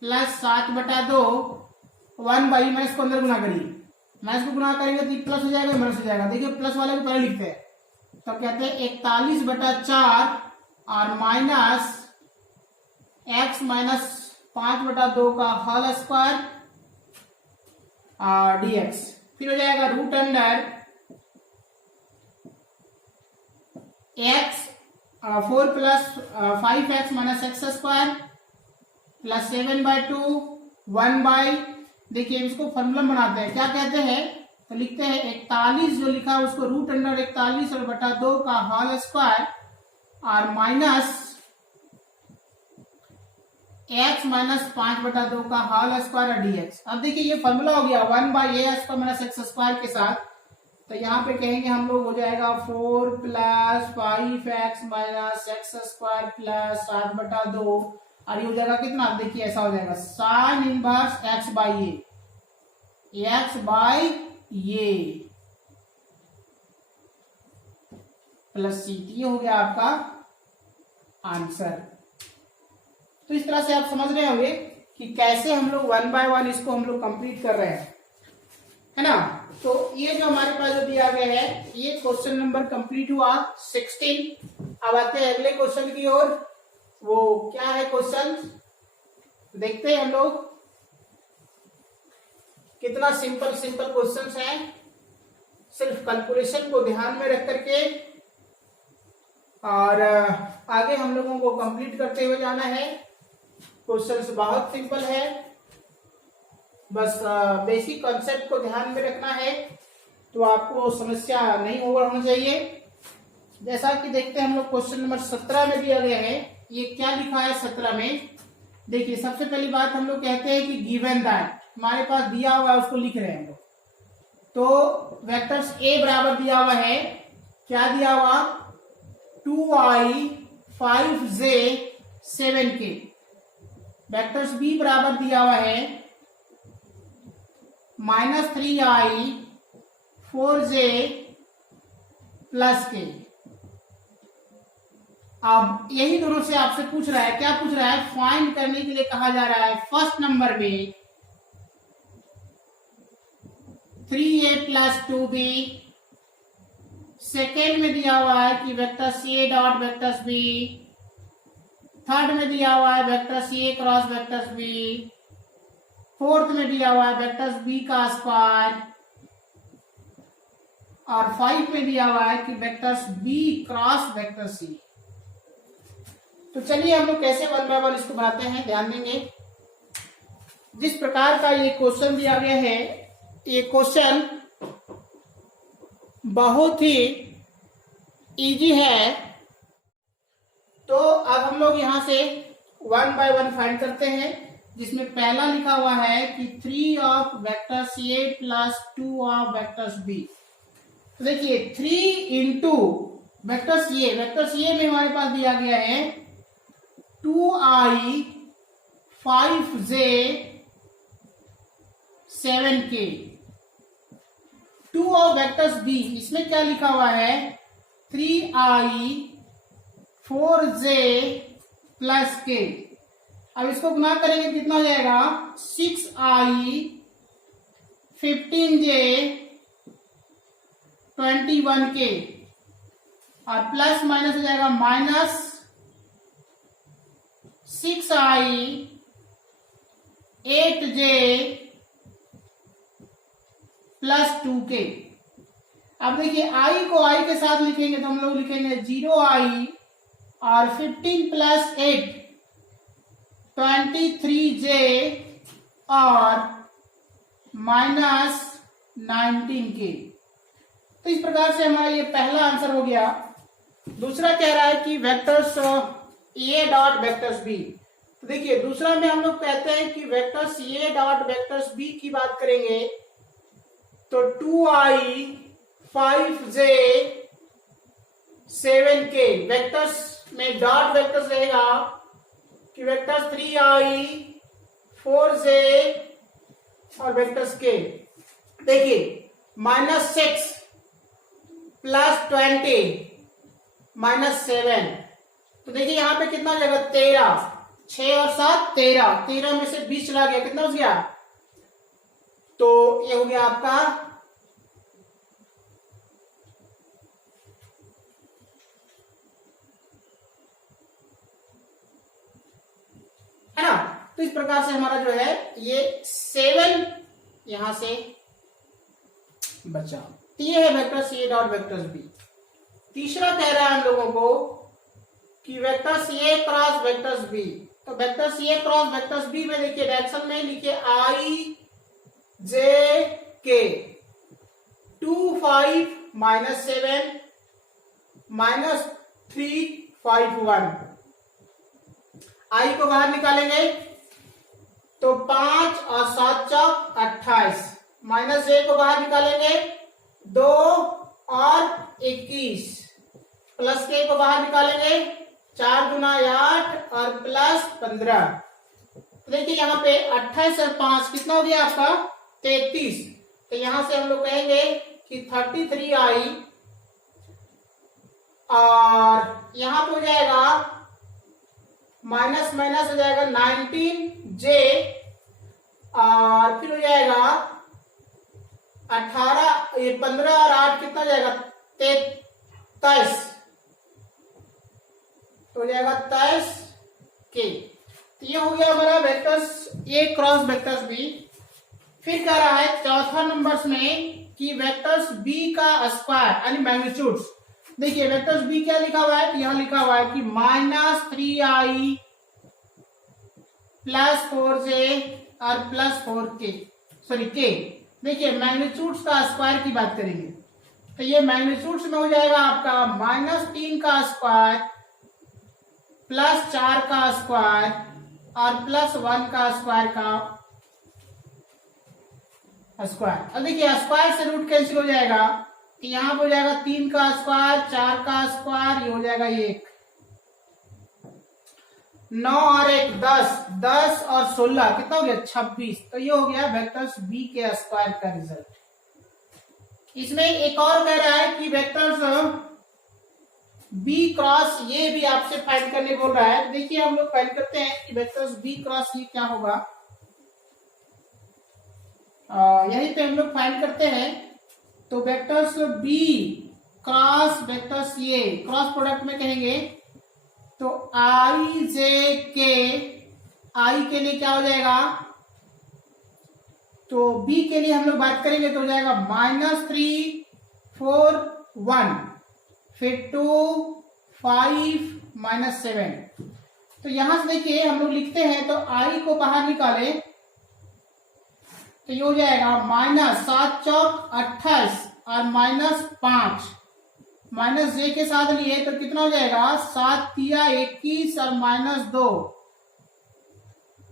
plus 7/2 1 by minus को अंदर गुना करिए, माइनस को गुना करेंगे तो प्लस हो जाएगा माइनस हो जाएगा। देखिए प्लस वाले को पहले लिखते हैं, तो कहते हैं 41/4 और माइनस x माइनस 5/2 का होल स्क्वायर dx। फिर हो जाएगा root under x 4 plus 5x minus x square plus 7/2 1 by, देखिए इसको फॉर्मूला बनाते हैं, क्या कहते हैं, तो लिखते हैं 41 जो लिखा है उसको रूट अंडर 41 और बटा 2 का होल स्क्वायर और माइनस x माइनस 5/2 का होल स्क्वायर और dx। अब देखिए ये फॉर्मूला हो गया 1 by A square minus x square के साथ, तो यहाँ पे कहेंगे हम लोग हो जाएगा 4 plus 5x minus x square plus 7/2 और ये हो जाएगा कितना, देखिए ऐसा हो जाएगा sine inverse x by A plus C, ये हो गया आपका आंसर। तो इस तरह से आप समझ रहे होंगे कि कैसे हम लोग 1 बाय 1 इसको हम लोग कंप्लीट कर रहे हैं, है ना। तो ये जो हमारे पास जो दिया गया है, ये क्वेश्चन नंबर कंप्लीट हुआ 16। अब आते हैं अगले क्वेश्चन की ओर। वो क्या है क्वेश्चन, देखते हैं हम लोग। कितना सिंपल सिंपल क्वेश्चंस हैं, सिर्फ कैलकुलेशन को ध्यान में रख करके और आगे हम लोगों को कंप्लीट करते हुए जाना है। क्वेश्चंस बहुत सिंपल है, बस बेसिक कॉन्सेप्ट को ध्यान में रखना है तो आपको समस्या नहीं होना चाहिए। जैसा कि देखते हैं हम लोग क्वेश्चन नंबर 17 में दिया गया है। ये क्या लिखा है 17 में, देखिए सबसे पहली बात हम लोग कहते हैं कि गिवन दैट, हमारे पास दिया हुआ है उसको लिख रहे हैं हम लोग। तो वेक्टर्स ए बराबर दिया हुआ है, क्या दिया हुआ, 2i 5j 7k। Vectors B बराबर दिया हुआ है -3i 4j +k। अब यही दोनों से आपसे पूछ रहा है, क्या पूछ रहा है, फाइंड करने के लिए कहा जा रहा है। फर्स्ट नंबर में 3a + 2b, सेकेंड में दिया हुआ है कि vector C dot vector B, third में दिया हुआ है vector C cross vector B, fourth में दिया हुआ है वेक्टर बी का स्क्वायर, और 5 में दिया हुआ है कि vectors B cross vector C. तो चलिए हम लोग कैसे वन बाय वन इसको बनाते हैं, ध्यान देंगे। जिस प्रकार का ये क्वेश्चन दिया गया है, ये क्वेश्चन बहुत ही इजी है। तो अब हम लोग यहां से वन बाय वन फाइंड करते हैं, जिसमें पहला लिखा हुआ है कि 3 of vectors A + 2 of vectors B. तो देखिए 3 इंटू वेक्टर्स ए में हमारे पास दिया गया है 2i 5j 7k। 2 of vectors B, इसमें क्या लिखा हुआ है, 3i 4j +k। अब इसको गुना करेंगे कितना हो जाएगा, 6i 15j 21k, और प्लस माइनस हो जाएगा -6i 8j + 2k। अब देखिए i को i के साथ लिखेंगे तो हम लोग लिखेंगे 0i और 15 + 8 23j और -19k। तो इस प्रकार से हमारा ये पहला आंसर हो गया। दूसरा कह रहा है कि vectors A dot vectors B. तो देखिए दूसरा में हम लोग कहते हैं कि vectors A dot vectors B की बात करेंगे तो 2i 5j 7k। वेक्टर्स में डॉट वेक्टर्स रहेगा कि वेक्टर्स 3i 4j और वेक्टर्स k। देखिए -6 + 20 -7, तो देखिए यहां पे कितना हो जाएगा, 13, 6 और 7 13, 13 में से 20 चला गया, कितना हो गया, तो ये हो गया आपका है ना। तो इस प्रकार से हमारा जो है ये 7 यहां से बचा। तो ये है vector A dot vectors B. तीसरा कह रहा है हम लोगों को कि vectors A cross vectors B. तो vectors A cross vectors B में देखिए डायरेक्शन में लिखिए i j k 2 5 -7 -3 5 1। i को बाहर निकालेंगे तो 5 और 7 चौक 28, माइनस j को बाहर निकालेंगे 2 और 21, प्लस k को बाहर निकालेंगे 4 गुना 8 और प्लस 15। तो देखिए यहाँ पे 28 और 5 कितना हो गया आपका 33। तो यहां से हम लोग कहेंगे कि 33i और यहां पे हो जाएगा माइनस माइनस हो जाएगा 19j और फिर हो जाएगा 18, ये 15 और 8 कितना जाएगा 23, तो हो जाएगा 23 के। तो ये हो गया हमारा vectors A cross vectors B. फिर कह रहा है चौथा नंबर्स में कि वेक्टर्स बी का स्क्वायर यानी मैग्नीट्यूड्स। देखिए वेक्टर्स बी क्या लिखा हुआ है, यहाँ लिखा हुआ है कि -3i +4j और +4k सॉरी के। देखिए मैग्नीट्यूड्स का स्क्वायर की बात करेंगे तो ये मैग्नीट्यूड्स में हो जाएगा आपका -3 का स्क्वायर +4 का स्क्वायर और +1 का स्क्वायर का स्क्वायर। अब देखिए स्क्वायर से रूट कैंसिल हो जाएगा, तो यहाँ पे हो जाएगा 3 का स्क्वायर, 4 का स्क्वायर, ये हो जाएगा 1, 9 और 1 10, 10 और 16 कितना हो गया 26। तो ये हो गया वेक्टर्स बी के स्क्वायर का रिजल्ट। इसमें एक और कह रहा है कि वेक्टर्स बी क्रॉस ये भी आपसे फाइंड करने बोल रहा है। देखिए हम लोग फाइंड करते हैं कि वेक्टर्स बी क्रॉस ये क्या होगा। यहीं पे हम लोग फाइंड करते हैं। तो वेक्टर्स बी क्रॉस वेक्टर्स ये क्रॉस प्रोडक्ट में कहेंगे तो आई जे के, आई के लिए क्या हो जाएगा, तो बी के लिए हम लोग बात करेंगे तो हो जाएगा -3 4 1, फिर 2 5 -7। तो यहां से देखिए हम लोग लिखते हैं तो आई को बाहर निकाले तो ये हो जाएगा -7 चौक 28 और -5 माइनस जे के साथ लिए तो कितना हो जाएगा 7 तिया 21 और -2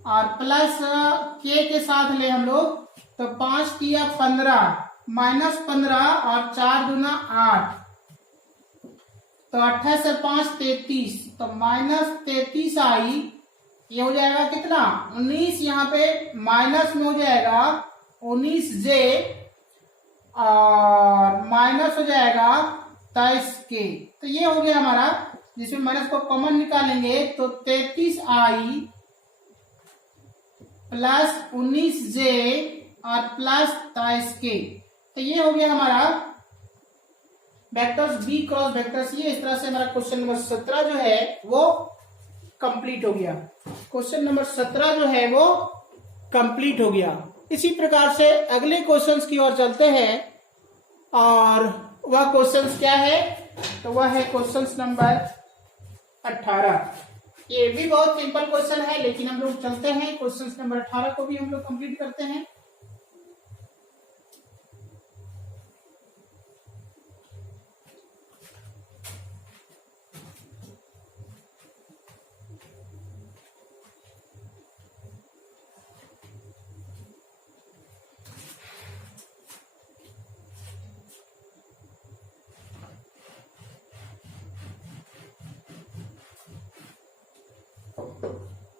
और प्लस के साथ ले हम लोग तो 5 तिया 15 -15 और 4 दूना 8 तो 28 और 5 33 तो -33 आई। ये हो जाएगा कितना 19, यहाँ पे माइनस में हो जाएगा 19 जे और माइनस हो जाएगा 23 के। तो ये हो गया हमारा, जिसमें माइनस को कॉमन निकालेंगे तो 33 आई प्लस 19 जे और प्लस 23 के। तो ये हो गया हमारा वेक्टर्स बी क्रॉस वेक्टर्स। ये इस तरह से हमारा क्वेश्चन नंबर 17 जो है वो कंप्लीट हो गया। क्वेश्चन नंबर 17 जो है वो कंप्लीट हो गया। इसी प्रकार से अगले क्वेश्चंस की ओर चलते हैं और वह क्वेश्चंस क्या है, तो वह है क्वेश्चंस नंबर 18। ये भी बहुत सिंपल क्वेश्चन है, लेकिन हम लोग चलते हैं क्वेश्चंस नंबर 18 को भी हम लोग कंप्लीट करते हैं।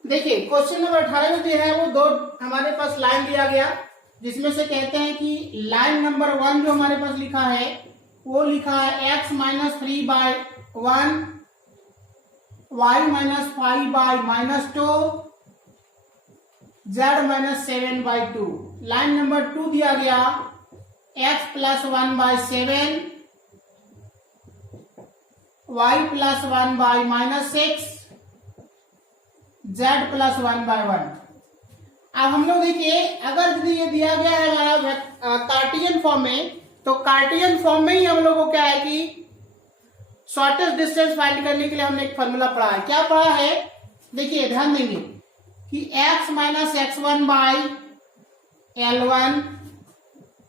देखिए क्वेश्चन नंबर 18 जो दिया है वो दो हमारे पास लाइन दिया गया, जिसमें से कहते हैं कि लाइन नंबर 1 जो हमारे पास लिखा है वो लिखा है x -3/1 y -5/-2 z -7/2। Line number 2 दिया गया x +1/7 y +1/-6 z +1/1। अब हम लोग देखिए अगर यदि ये दिया गया है हमारा कार्टियन फॉर्म में, तो कार्टियन फॉर्म में ही हम लोग को क्या है कि शॉर्टेस्ट डिस्टेंस फाइंड करने के लिए हमने एक फॉर्मूला पढ़ा है। क्या पढ़ा है, देखिए ध्यान देंगे कि x -x1/L1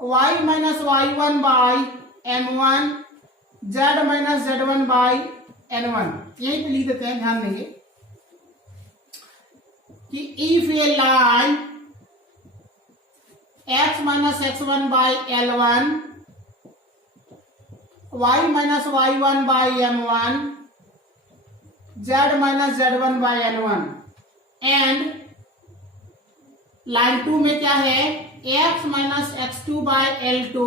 y -y1/M1 z -z1/N1। यही पे लिख देते हैं, ध्यान देंगे कि if a line x -x1/L1 y -y1/M1 z -z1/N1 and line 2 में क्या है x -x2/L2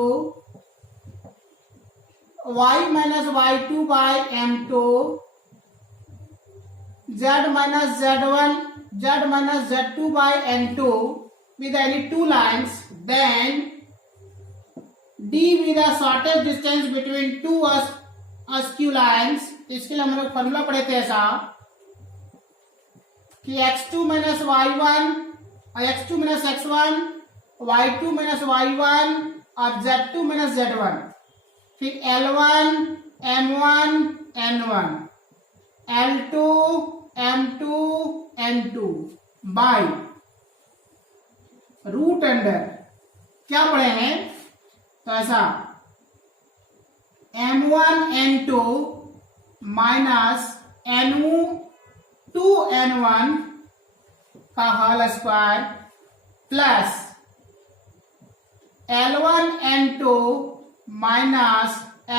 y -y2/M2 z -z2/N2 with any two lines, then D be the shortest distance between two askew lines. इसके लिए हम लोग formula पढ़े थे ऐसा कि x2 माइनस y1 और x2 minus x1, y2 minus y1 और z2 माइनस z1, फिर L1 M1 N1, L2 M2 N2 by root under क्या पढ़े हैं तो ऐसा M1 N2 minus N2 N1 का whole square plus L1 N2 minus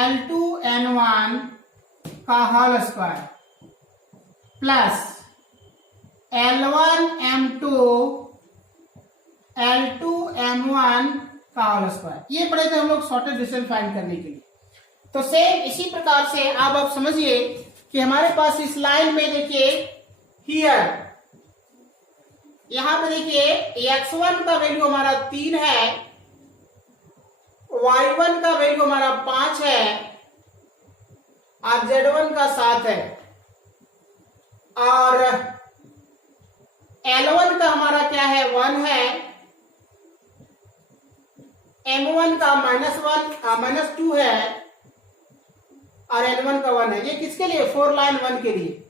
L2 N1 का whole square plus L1 M2 L2 M1 का whole square. ये पढ़े थे हम लोग शॉर्टेस्ट डिस्टेंस फाइंड करने के लिए। तो सेम इसी प्रकार से आप समझिए कि हमारे पास इस लाइन में देखिए हियर यहां पे देखिए x1 का वैल्यू हमारा 3 है, y1 का वैल्यू हमारा 5 है और z1 का 7 है और L1 का हमारा क्या है 1 है, M1 का -2 है और N1 का 1 है। ये किसके लिए 4 लाइन 1 के लिए।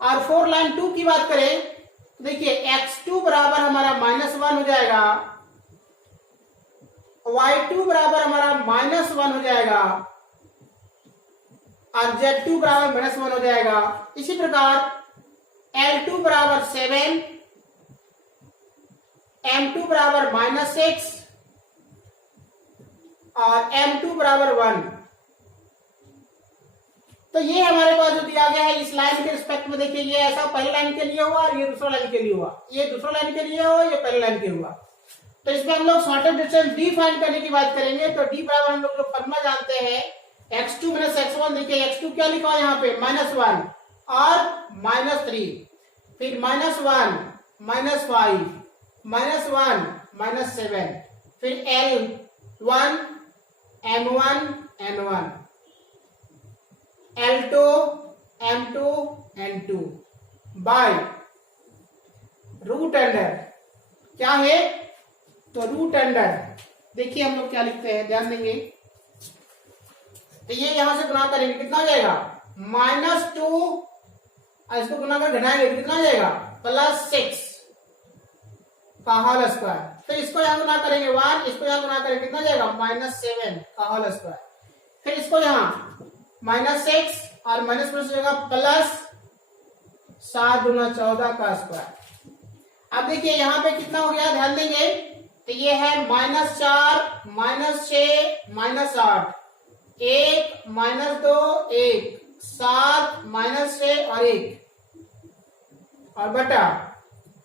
और 4 लाइन 2 की बात करें तो देखिए x2 बराबर हमारा -1 हो जाएगा, y2 बराबर हमारा -1 हो जाएगा और z2 बराबर -1 हो जाएगा। इसी प्रकार L2 बराबर 7, M2 बराबर -6 और M2 बराबर 1। तो ये हमारे पास जो दिया गया है इस लाइन के रिस्पेक्ट में देखिए ये ऐसा पहली लाइन के लिए हुआ और ये दूसरा लाइन के लिए हुआ, ये दूसरा लाइन के लिए हुआ, ये पहली लाइन के हुआ। तो इसमें हम लोग शॉर्टेस्ट डिस्टेंस डी फाइंड करने की बात करेंगे। तो डी बराबर हम लोग जो फॉर्मूला जानते हैं x2 माइनस x1। देखिए x2 क्या लिखा है यहाँ पे -1 और -3, फिर -1 -5 -1 -7, फिर L1 M1 N1 L2 M2 N2 bye root under क्या है तो रूट अंडर देखिए हम लोग क्या लिखते हैं ध्यान देंगे। तो ये यहां से गुना करेंगे कितना हो जाएगा -2 और इसको गुना कर घटाएंगे तो कितना हो जाएगा +6 का होल स्क्वायर। तो इसको यहां गुना करेंगे 1, इसको यहां गुना करेंगे कितना हो जाएगा -7 का होल स्क्वायर। फिर इसको यहां -6 और माइनस प्लस हो जाएगा +7 गुना 14 का स्क्वायर। अब देखिए यहाँ पे कितना हो गया ध्यान देंगे तो ये है -4 -6 -8 1 -2 1 7 -6 और 1 और बटा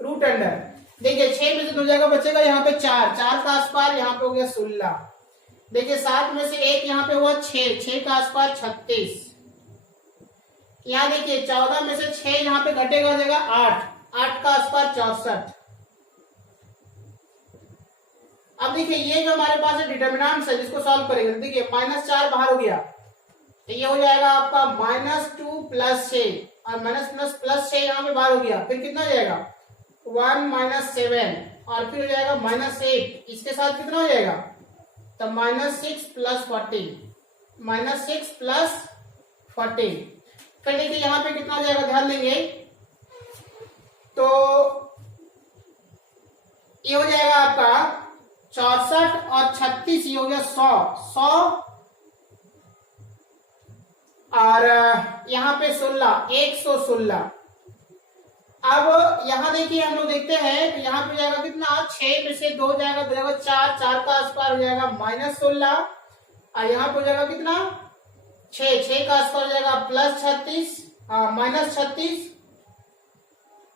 रूट अंडर। देखिए 6 में से 2 जाएगा बचेगा यहाँ पे 4 का स्क्वायर यहाँ पे हो गया 16। देखिए 7 में से 1 यहाँ पे हुआ 6 का स्क्वायर 36। यहाँ देखिए 14 में से 6 यहाँ पे घटेगा हो जाएगा 8 का स्क्वायर 64। अब देखिए ये जो हमारे पास है डिटर्मिनेंट्स है जिसको सॉल्व करेंगे तो देखिए -4 बाहर हो गया तो ये हो जाएगा आपका -2 + 6 और +6 यहाँ पे बाहर हो गया। फिर कितना हो जाएगा 1 - 7 और फिर हो जाएगा -8। इसके साथ कितना हो जाएगा तो -6 + 14 -6 + 14। फिर देखिए यहाँ पे कितना हो जाएगा ध्यान देंगे तो ये हो जाएगा आपका 64 और 36 ये हो गया 100 और यहाँ पे 16 116। अब यहाँ देखिए हम लोग देखते हैं तो यहाँ पे जाएगा कितना 6 में से 2 जाएगा तो जाएगा 4 का स्क्वायर हो जाएगा -16 और यहाँ पे हो जाएगा कितना 6 का स्क्वायर हो जाएगा +36 -36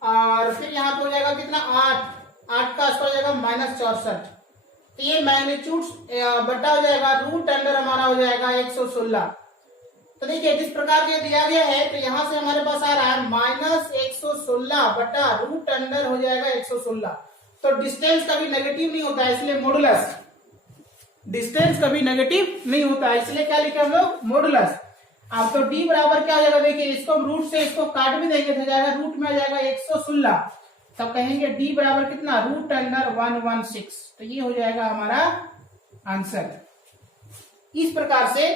और फिर यहाँ पे हो जाएगा कितना 8 का स्क्वायर हो जाएगा -64। तो ये मैग्नीट्यूड बटा हो जाएगा रूट अंडर हमारा हो जाएगा 116। तो देखिए जिस प्रकार से दिया गया है तो यहां से हमारे पास आ रहा है -116 बटा रूट अंडर हो जाएगा 116। तो डिस्टेंस कभी नेगेटिव नहीं होता है इसलिए मॉडुलस डिस्टेंस कभी नेगेटिव नहीं होता है, इसलिए क्या लिखे हम लोग, मॉडुलस। अब तो d बराबर क्या हो जाएगा, देखिए इसको हम रूट से इसको काट भी देंगे तो जाएगा रूट में आ जाएगा 116, तब कहेंगे d बराबर कितना, √116। तो ये हो जाएगा हमारा आंसर। इस प्रकार से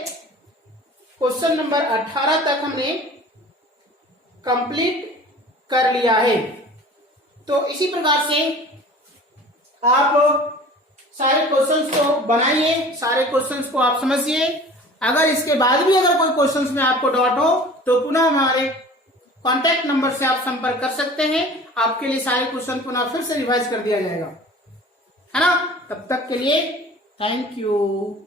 क्वेश्चन नंबर 18 तक हमने कंप्लीट कर लिया है। तो इसी प्रकार से आप सारे क्वेश्चंस को बनाइए, सारे क्वेश्चंस को आप समझिए। अगर इसके बाद भी अगर कोई क्वेश्चंस में आपको डाउट हो तो पुनः हमारे कांटेक्ट नंबर से आप संपर्क कर सकते हैं, आपके लिए सारे क्वेश्चन पुनः फिर से रिवाइज कर दिया जाएगा, है ना। तब तक के लिए थैंक यू।